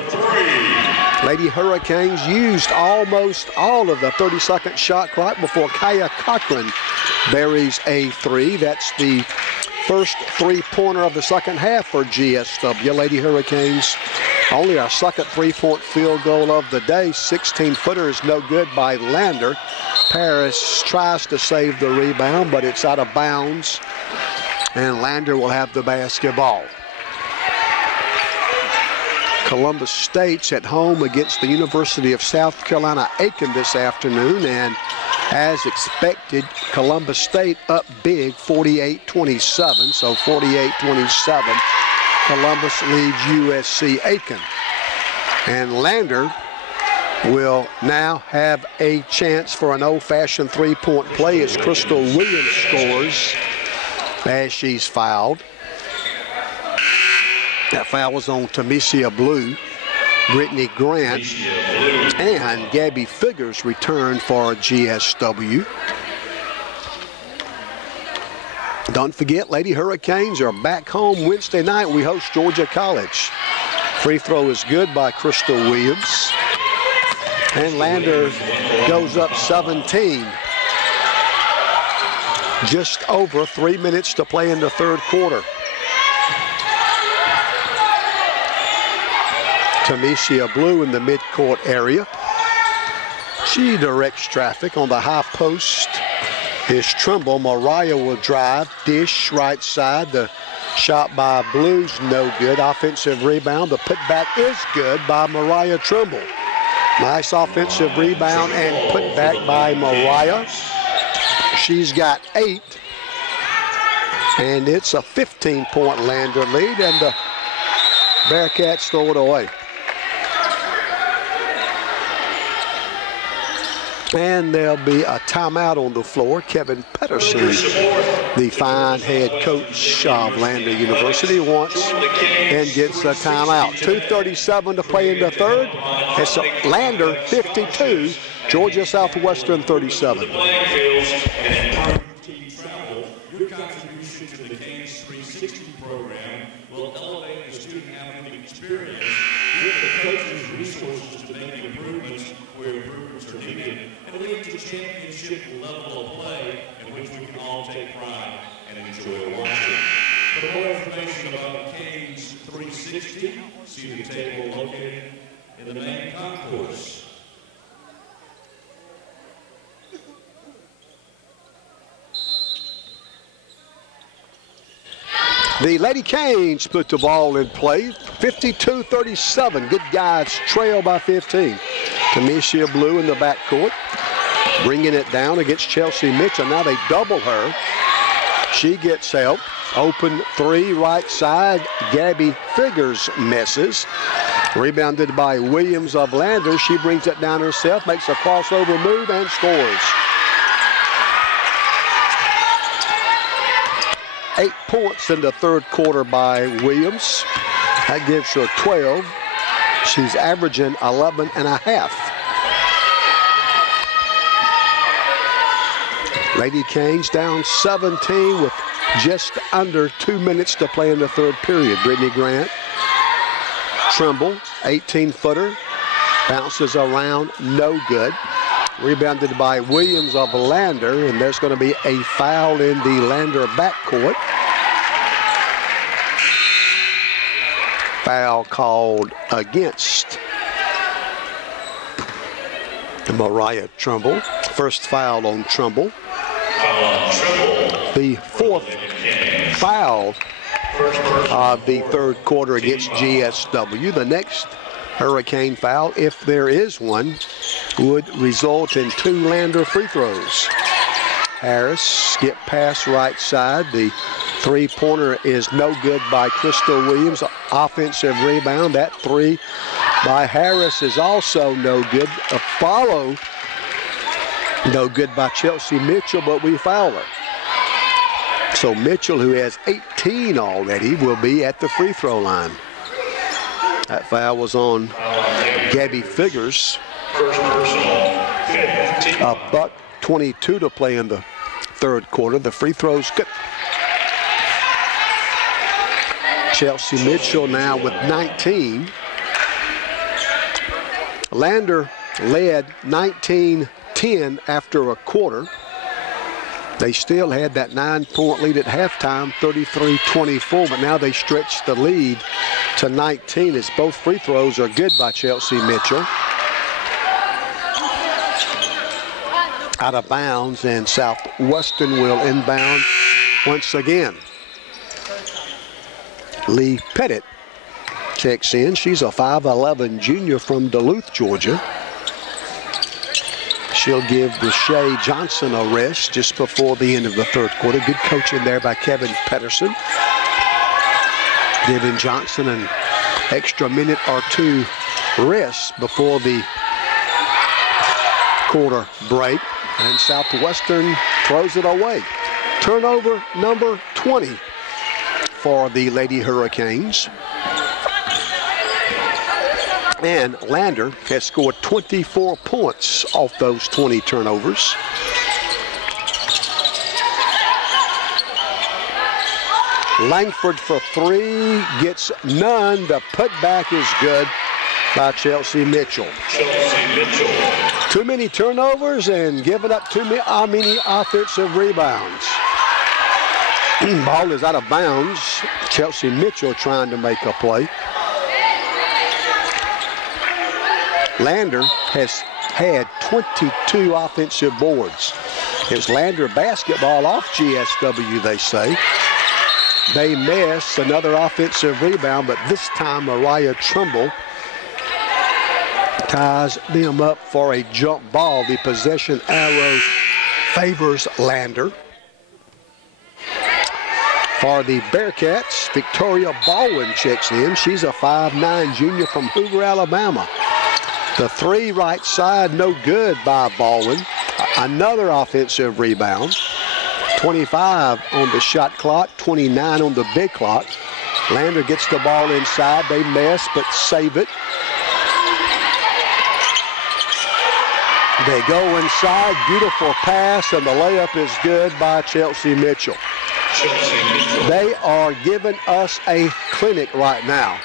Lady Hurricanes used almost all of the 30-second shot clock before Kaya Cochran buries a three. That's the first three-pointer of the second half for GSW. Lady Hurricanes only our second three-point field goal of the day. 16-footer is no good by Lander. Paris tries to save the rebound, but it's out of bounds, and Lander will have the basketball. Columbus State's at home against the University of South Carolina Aiken this afternoon, and as expected, Columbus State up big, 48-27, so 48-27. Columbus leads USC Aiken. And Lander will now have a chance for an old-fashioned three-point play as Crystal Williams scores as she's fouled. That foul was on Tamesia Blue. Brittany Grant and Gabby Figures returned for GSW. Don't forget, Lady Hurricanes are back home Wednesday night. We host Georgia College. Free throw is good by Crystal Williams. And Lander goes up 17. Just over 3 minutes to play in the third quarter. Tamesia Blue in the midcourt area. She directs traffic on the high post. Is Trimble. Mariah will drive. Dish right side. The shot by Blues no good. Offensive rebound. The putback is good by Mariah Trimble. Nice offensive rebound and putback by Mariah. She's got 8. And it's a 15-point Lander lead, and the Bearcats throw it away. And there'll be a timeout on the floor. Kevin Pedersen, the fine head coach of Lander University, wants and gets a timeout. 2:37 to play in the third. It's Lander 52, Georgia Southwestern 37. Your contribution to the Canes 360 program will elevate the student athlete experience with the coaches' resources to make improvements where improvements are needed, and lead to championship level of play in which we can all take pride and enjoy watching. For more information about Canes 360, see the table located in the main concourse. The Lady Canes put the ball in play, 52-37. Good guys trail by 15. Tamesia Blue in the backcourt, bringing it down against Chelsea Mitchell. Now they double her. She gets help. Open three right side. Gabby Figures misses. Rebounded by Williams of Lander. She brings it down herself, makes a crossover move, and scores. 8 points in the third quarter by Williams. That gives her 12. She's averaging 11 and a half. Lady Canes down 17 with just under 2 minutes to play in the third period. Brittany Grant, Trimble, 18-footer, bounces around, no good. Rebounded by Williams of Lander, and there's going to be a foul in the Lander backcourt. Foul called against Mariah Trimble. First foul on Trimble. The fourth foul of the third quarter against GSW. The next Hurricane foul, if there is one, would result in 2 Lander free throws. Harris, skip pass right side. The three-pointer is no good by Crystal Williams. Offensive rebound. That three by Harris is also no good. A follow, no good by Chelsea Mitchell, but we foul her. So Mitchell, who has 18 already, will be at the free throw line. That foul was on Gabby Figures. A buck 22 to play in the third quarter. The free throw's good. Chelsea Mitchell now with 19. Lander led 19-10 after a quarter. They still had that 9-point lead at halftime, 33-24, but now they stretched the lead to 19 as both free throws are good by Chelsea Mitchell. Out of bounds, and Southwestern will inbound once again. Lee Pettit checks in. She's a 5'11 junior from Duluth, Georgia. She'll give Deshae Johnson a rest just before the end of the third quarter. Good coaching there by Kevin Pedersen. Giving Johnson an extra minute or two rest before the quarter break. And Southwestern throws it away. Turnover number 20 for the Lady Hurricanes. And Lander has scored 24 points off those 20 turnovers. Langford for three, gets none. The putback is good by Chelsea Mitchell. Too many turnovers and giving up too many offensive rebounds. Ball is out of bounds. Chelsea Mitchell trying to make a play. Lander has had 22 offensive boards. It's Lander basketball off GSW, they say. They miss another offensive rebound, but this time Mariah Trimble ties them up for a jump ball. The possession arrow favors Lander. For the Bearcats, Victoria Baldwin checks in. She's a 5'9 junior from Hoover, Alabama. The three right side, no good by Baldwin. Another offensive rebound. 25 on the shot clock, 29 on the big clock. Lander gets the ball inside. They miss, but save it. They go inside. Beautiful pass, and the layup is good by Chelsea Mitchell. They are giving us a clinic right now.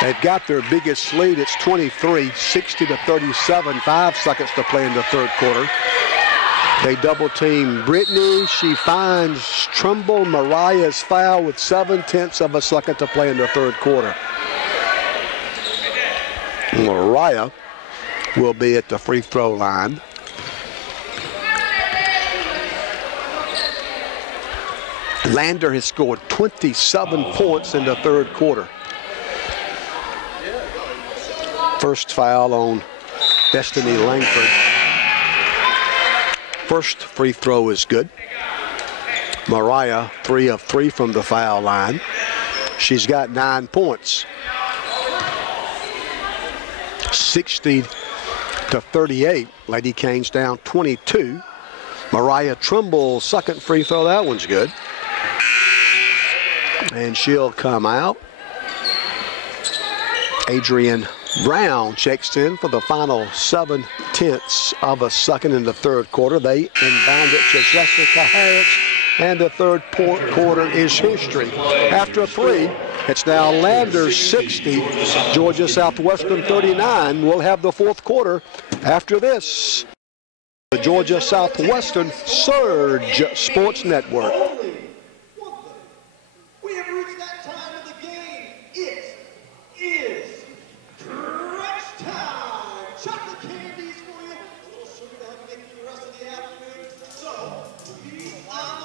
They've got their biggest lead. It's 23, 60-37, 5 seconds to play in the third quarter. They double team Brittany. She finds Trimble. Mariah's foul with 0.7 of a second to play in the third quarter. Mariah will be at the free throw line. Lander has scored 27 points in the third quarter. First foul on Destiny Langford. First free throw is good. Mariah, 3 of 3 from the foul line. She's got 9 points. 60-38. Lady Canes down 22. Mariah Trimble, second free throw. That one's good. And she'll come out. Adrian Brown checks in for the final 7/10 of a second in the third quarter. They inbound it to Jessica Harris, and the third quarter is history. After 3, it's now Lander 60, Georgia Southwestern 39. We'll have the fourth quarter after this. The Georgia Southwestern Surge Sports Network. We have reached that time of the game. It is crunch time. Chocolate candies for you. A little sugar to help you get through the rest of the afternoon. So, be on.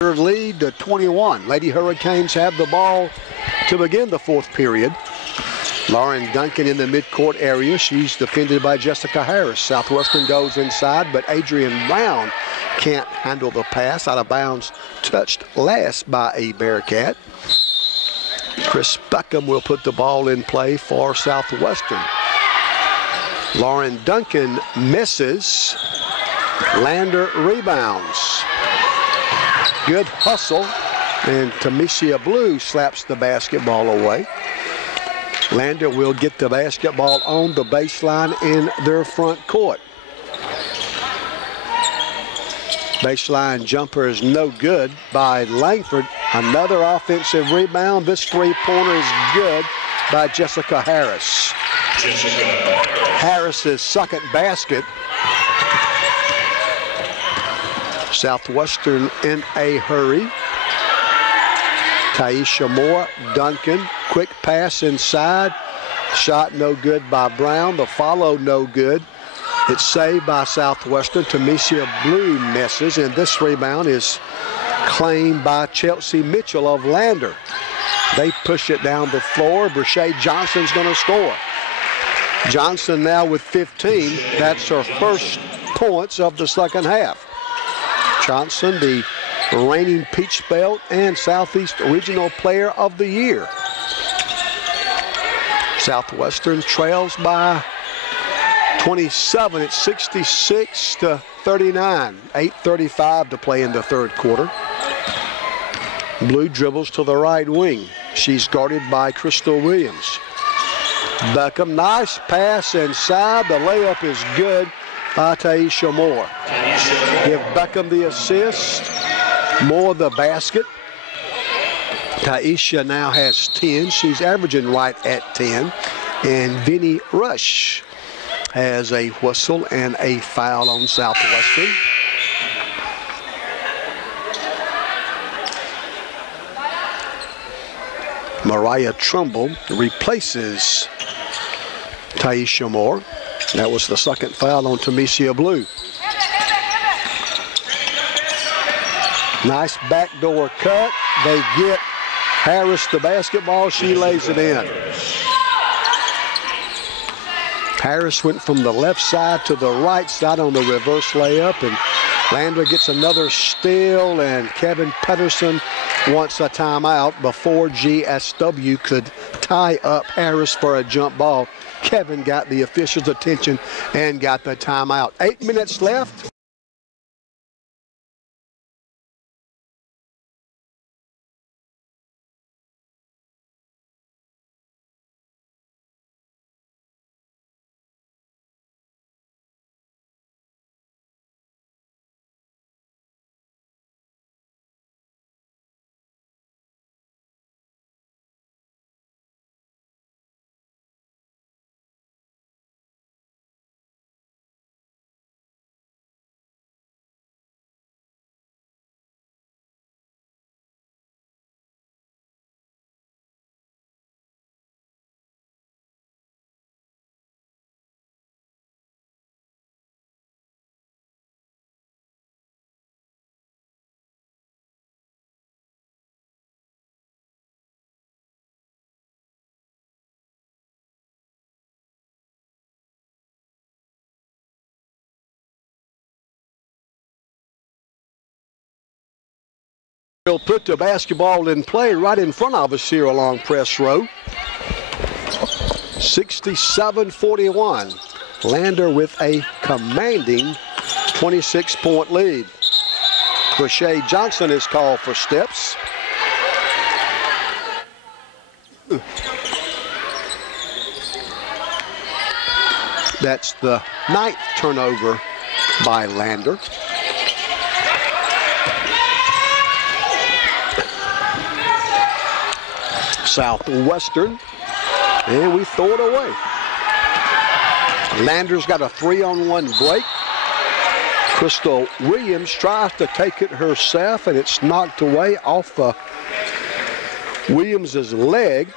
Lead to 21. Lady Hurricanes have the ball to begin the fourth period. Lauren Duncan in the midcourt area. She's defended by Jessica Harris. Southwestern goes inside, but Adrian Brown can't handle the pass. Out of bounds, touched last by a Bearcat. Chris Beckham will put the ball in play for Southwestern. Lauren Duncan misses. Lander rebounds. Good hustle, and Tamesia Blue slaps the basketball away. Lander will get the basketball on the baseline in their front court. Baseline jumper is no good by Langford. Another offensive rebound. This three-pointer is good by Jessica Harris. Harris's second basket. Southwestern in a hurry. Taisha Moore, Duncan, quick pass inside. Shot no good by Brown. The follow no good. It's saved by Southwestern. Tamesia Blue misses, and this rebound is claimed by Chelsea Mitchell of Lander. They push it down the floor. Brashay Johnson's going to score. Johnson now with 15. That's her first points of the second half. Johnson, the reigning Peach Belt and Southeast Regional Player of the Year. Southwestern trails by 27. It's 66-39. 8:35 to play in the third quarter. Blue dribbles to the right wing. She's guarded by Crystal Williams. Beckham, nice pass inside. The layup is good by Taisha Moore. Give Beckham the assist. Moore the basket. Taisha now has 10. She's averaging right at 10. And Vinnie Rush has a whistle and a foul on Southwestern. Mariah Trumbull replaces Taisha Moore. That was the second foul on Tamesia Blue. Nice backdoor cut. They get Harris the basketball. She lays it in. Harris went from the left side to the right side on the reverse layup, and Lander gets another steal, and Kevin Pedersen wants a timeout before GSW could tie up Harris for a jump ball. Kevin got the official's attention and got the timeout. 8 minutes left. We'll put the basketball in play right in front of us here along Press Row. 67-41. Lander with a commanding 26-point lead. Crochet Johnson is called for steps. That's the 9th turnover by Lander. Southwestern, and we throw it away. Lander's got a 3-on-1 break. Crystal Williams tries to take it herself, and it's knocked away off Williams's leg.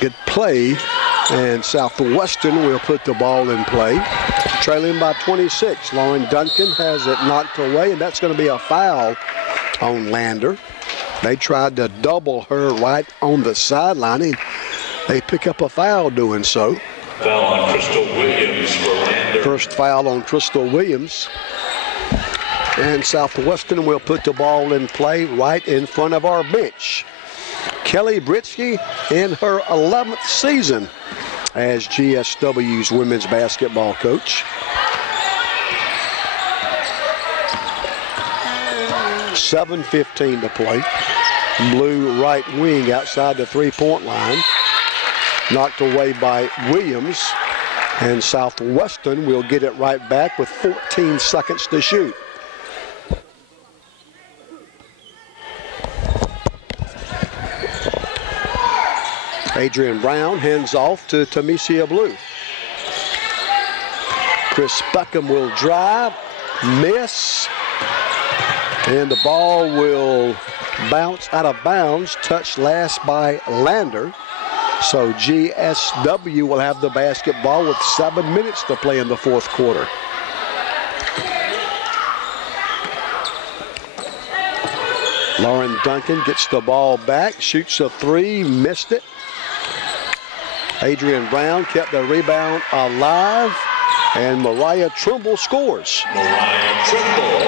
Good play, and Southwestern will put the ball in play. Trailing by 26. Lauren Duncan has it knocked away, and that's going to be a foul on Lander. They tried to double her right on the sideline, and they pick up a foul doing so. Foul on Crystal Williams for Lander. First foul on Crystal Williams. And Southwestern will put the ball in play right in front of our bench. Kelly Britsky in her 11th season as GSW's women's basketball coach. 7:15 to play. Blue right wing outside the three-point line. Knocked away by Williams. And Southwestern will get it right back with 14 seconds to shoot. Adrian Brown hands off to Tamesia Blue. Chris Beckham will drive, miss, and the ball will bounce out of bounds, touched last by Lander. So GSW will have the basketball with 7 minutes to play in the fourth quarter. Lauren Duncan gets the ball back, shoots a three, missed it. Adrian Brown kept the rebound alive, and Mariah Trimble scores. Mariah Trimble.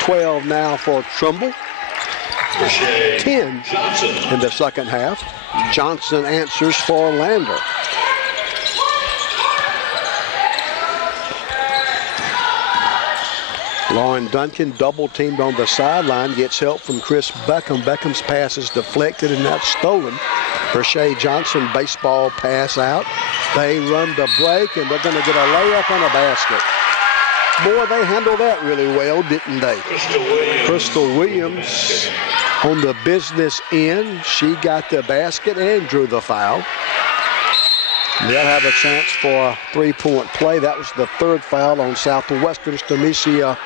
12 now for Trimble. 10 in the second half. Johnson answers for Lander. Lauren Duncan double teamed on the sideline, gets help from Chris Beckham. Beckham's pass is deflected and that's stolen. Crochet Johnson baseball pass out. They run the break and they're going to get a layup and a basket. Boy, they handled that really well, didn't they? Crystal Williams on the business end. She got the basket and drew the foul. They'll have a chance for a three-point play. That was the third foul on Southwestern's Tamesia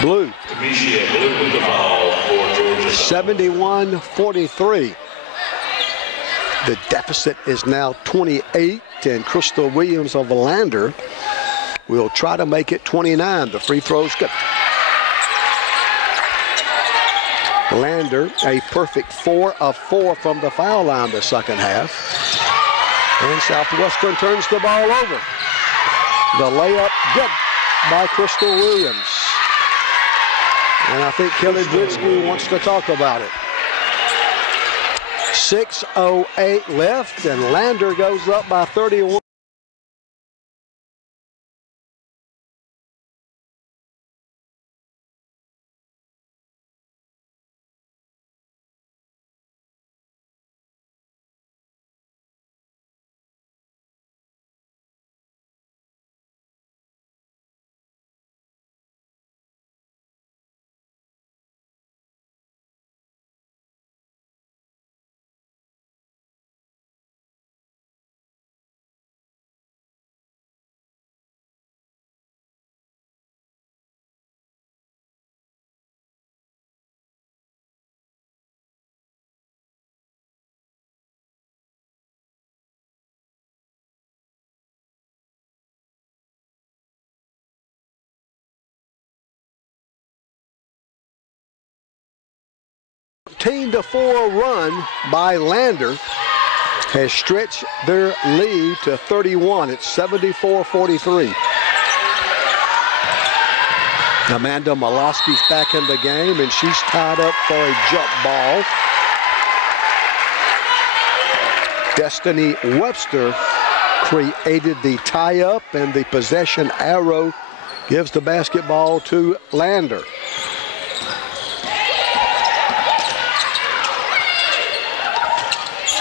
Blue. Tamesia Blue with the foul for Georgia. 71-43. The deficit is now 28, and Crystal Williams of Lander will try to make it 29. The free throw's good. Lander, a perfect 4 of 4 from the foul line the second half. And Southwestern turns the ball over. The layup good by Crystal Williams. And I think Kelly Britsky wants to talk about it. 6:08 left, and Lander goes up by 31. To 4 run by Lander has stretched their lead to 31. It's 74-43. Amanda Molosky's back in the game, and she's tied up for a jump ball. Destiny Webster created the tie-up, and the possession arrow gives the basketball to Lander.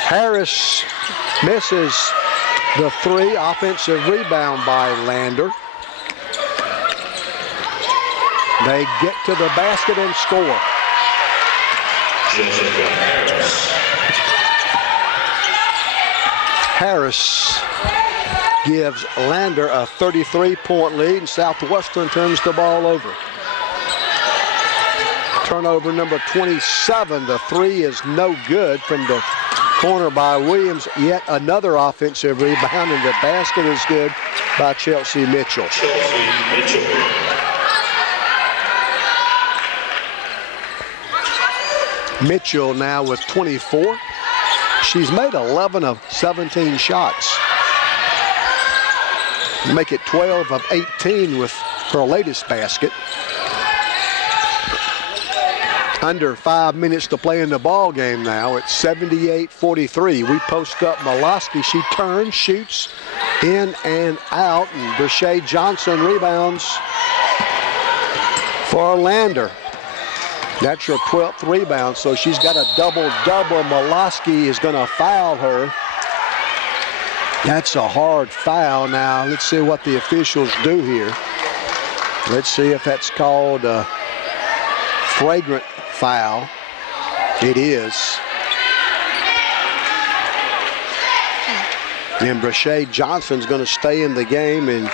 Harris misses the 3. Offensive rebound by Lander. They get to the basket and score. Harris gives Lander a 33-point lead, and Southwestern turns the ball over. Turnover number 27. The 3 is no good from the corner by Williams. Yet another offensive rebound, and the basket is good by Chelsea Mitchell. Mitchell now with 24. She's made 11 of 17 shots. Make it 12 of 18 with her latest basket. Under 5 minutes to play in the ball game now. It's 78-43. We post up Molosky. She turns, shoots in and out, and Brashay Johnson rebounds for Lander. That's her 12th rebound, so she's got a double-double. Molosky is going to foul her. That's a hard foul. Now, let's see what the officials do here. Let's see if that's called a flagrant foul. It is. And Brashay Johnson's going to stay in the game and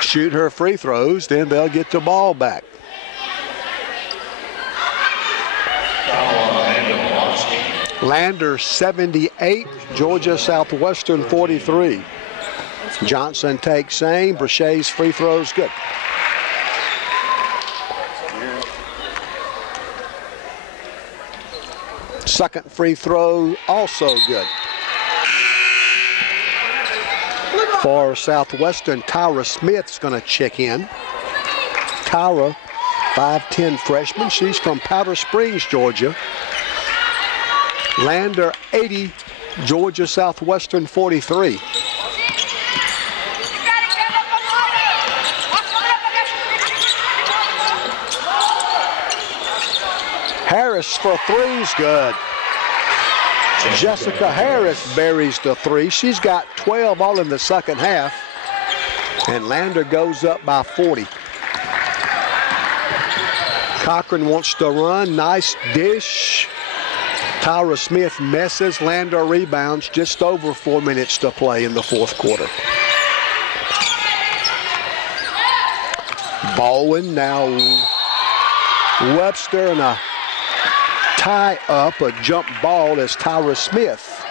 shoot her free throws. Then they'll get the ball back. Lander 78, Georgia Southwestern 43. Johnson takes aim. Brashay's free throws good. Second free throw also good. For Southwestern, Tyra Smith's going to check in. Tyra, 5'10" freshman. She's from Powder Springs, Georgia. Lander 80, Georgia Southwestern 43. Harris for 3's good. Jessica Harris buries the 3. She's got 12 all in the second half. And Lander goes up by 40. Cochran wants to run. Nice dish. Tyra Smith messes. Lander rebounds. Just over 4 minutes to play in the fourth quarter. Baldwin now. Webster and a tie up, a jump ball as Tyra Smith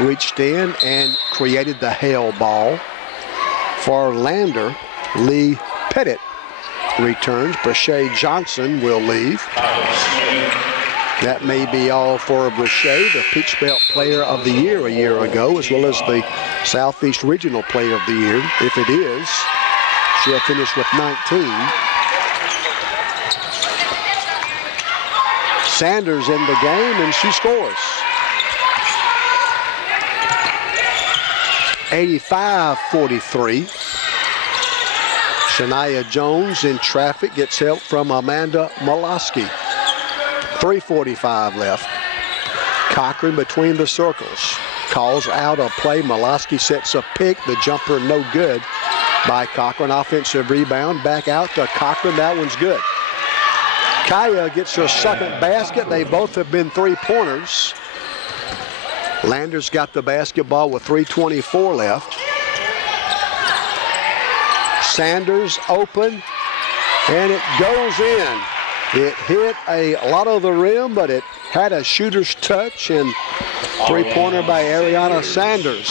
reached in and created the hell ball. For Lander, Lee Pettit returns. Brashay Johnson will leave. That may be all for Brashay, the Peach Belt Player of the Year a year ago, as well as the Southeast Regional Player of the Year. If it is, she'll finish with 19. Sanders in the game, and she scores. 85-43. Shania Jones in traffic gets help from Amanda Molosky. 3:45 left. Cochran between the circles. Calls out a play. Molosky sets a pick. The jumper no good by Cochran. Offensive rebound. Back out to Cochran. That one's good. Kaya gets her second basket. They both have been three-pointers. Landers got the basketball with 3:24 left. Sanders open, and it goes in. It hit a lot of the rim, but it had a shooter's touch, and three-pointer by Ariana Sanders.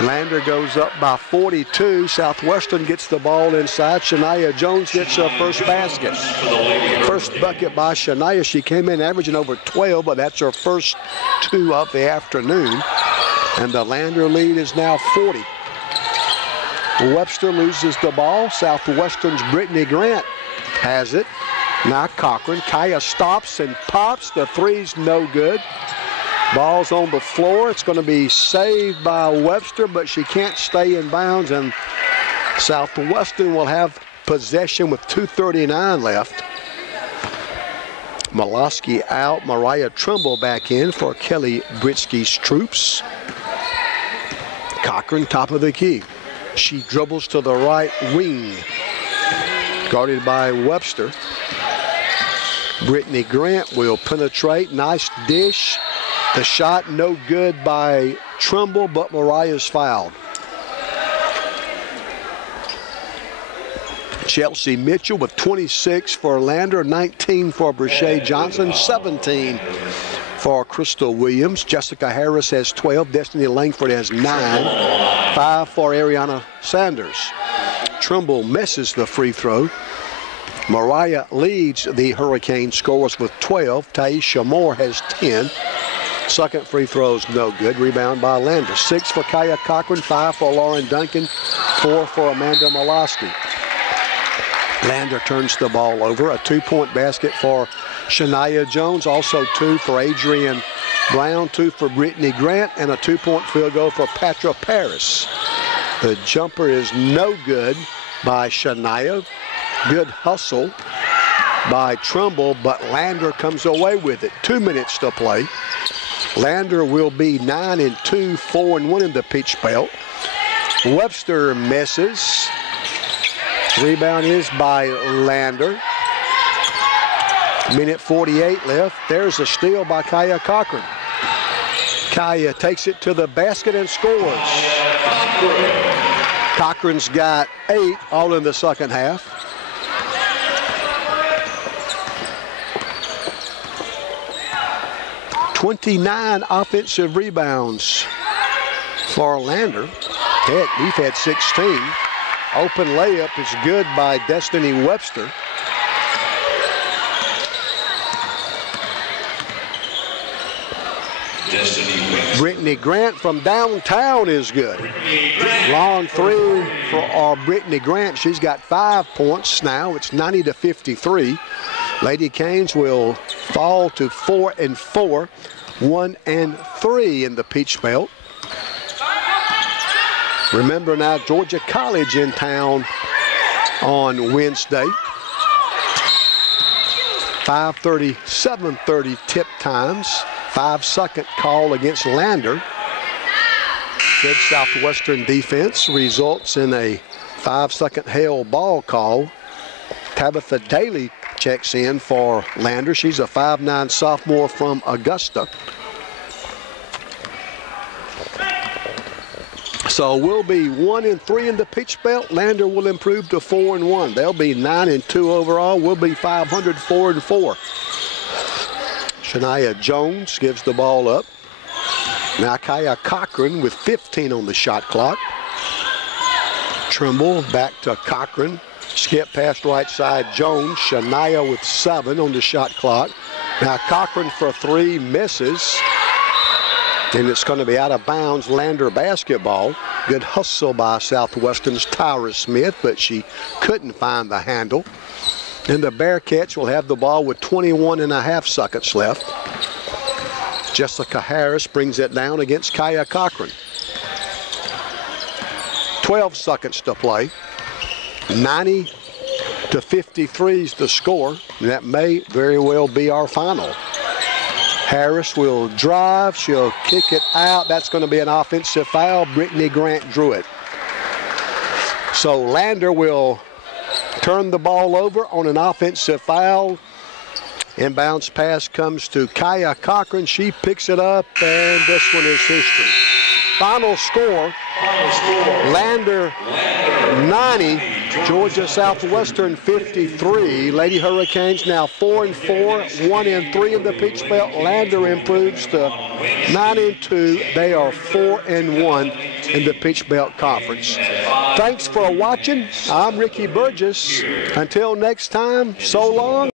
Lander goes up by 42. Southwestern gets the ball inside. Shania Jones gets her first basket. First bucket by Shania. She came in averaging over 12, but that's her first 2 of the afternoon. And the Lander lead is now 40. Webster loses the ball. Southwestern's Brittany Grant has it. Now Cochran. Kaya stops and pops. The three's no good. Ball's on the floor. It's going to be saved by Webster, but she can't stay in bounds, and Southwestern will have possession with 2:39 left. Molosky out. Mariah Trimble back in for Kelly Britsky's troops. Cochran top of the key. She dribbles to the right wing. Guarded by Webster. Brittany Grant will penetrate. Nice dish. The shot no good by Trimble, but Mariah's fouled. Chelsea Mitchell with 26 for Lander, 19 for Brashay Johnson, 17 for Crystal Williams. Jessica Harris has 12. Destiny Langford has 9. 5 for Ariana Sanders. Trimble misses the free throw. Mariah leads the Hurricane scorers with 12. Taisha Moore has 10. Second free throw's no good. Rebound by Lander. 6 for Kaya Cochran, 5 for Lauren Duncan, 4 for Amanda Molosky. Lander turns the ball over. A 2-point basket for Shania Jones. Also 2 for Adrian Brown, 2 for Brittany Grant, and a 2-point field goal for Patra Paris. The jumper is no good by Shania. Good hustle by Trimble, but Lander comes away with it. 2 minutes to play. Lander will be 9-2, 4-1 in the Peach Belt. Webster misses. Rebound is by Lander. Minute 48 left. There's a steal by Kaya Cochran. Kaya takes it to the basket and scores. Cochran's got 8, all in the second half. '29 offensive rebounds for Lander. Heck, we've had 16. Open layup is good by Destiny Webster. Brittany Grant from downtown is good. Long three for Brittany Grant. She's got 5 points now. It's 90-53. Lady Canes will fall to 4-4, 1-3 in the Peach Belt. Remember now, Georgia College in town on Wednesday. 5:30, 7:30 tip times. 5-second call against Lander. Good Southwestern defense results in a 5-second held ball call. Tabitha Daly checks in for Lander. She's a 5'9" sophomore from Augusta. So we'll be 1-3 in the Peach Belt. Lander will improve to 4-1. They'll be 9-2 overall. We'll be 500, 4-4. Shania Jones gives the ball up. Now Kaya Cochran with 15 on the shot clock. Trimble back to Cochran. Skip past right side Jones. Shania with 7 on the shot clock. Now Cochran for 3 misses. And it's going to be out of bounds. Lander basketball. Good hustle by Southwestern's Tyra Smith, but she couldn't find the handle. And the Bearcats will have the ball with 21.5 seconds left. Jessica Harris brings it down against Kaya Cochran. 12 seconds to play. 90-53 is the score. And that may very well be our final. Harris will drive. She'll kick it out. That's going to be an offensive foul. Brittany Grant drew it. So Lander will turn the ball over on an offensive foul. Inbounds pass comes to Kaya Cochran. She picks it up, and this one is history. Final score, Lander 90, Georgia Southwestern 53. Lady Hurricanes now 4-4, 1-3 in the Peach Belt. Lander improves to 9-2. They are 4-1 in the Peach Belt Conference. Thanks for watching. I'm Ricky Burgess. Until next time, so long.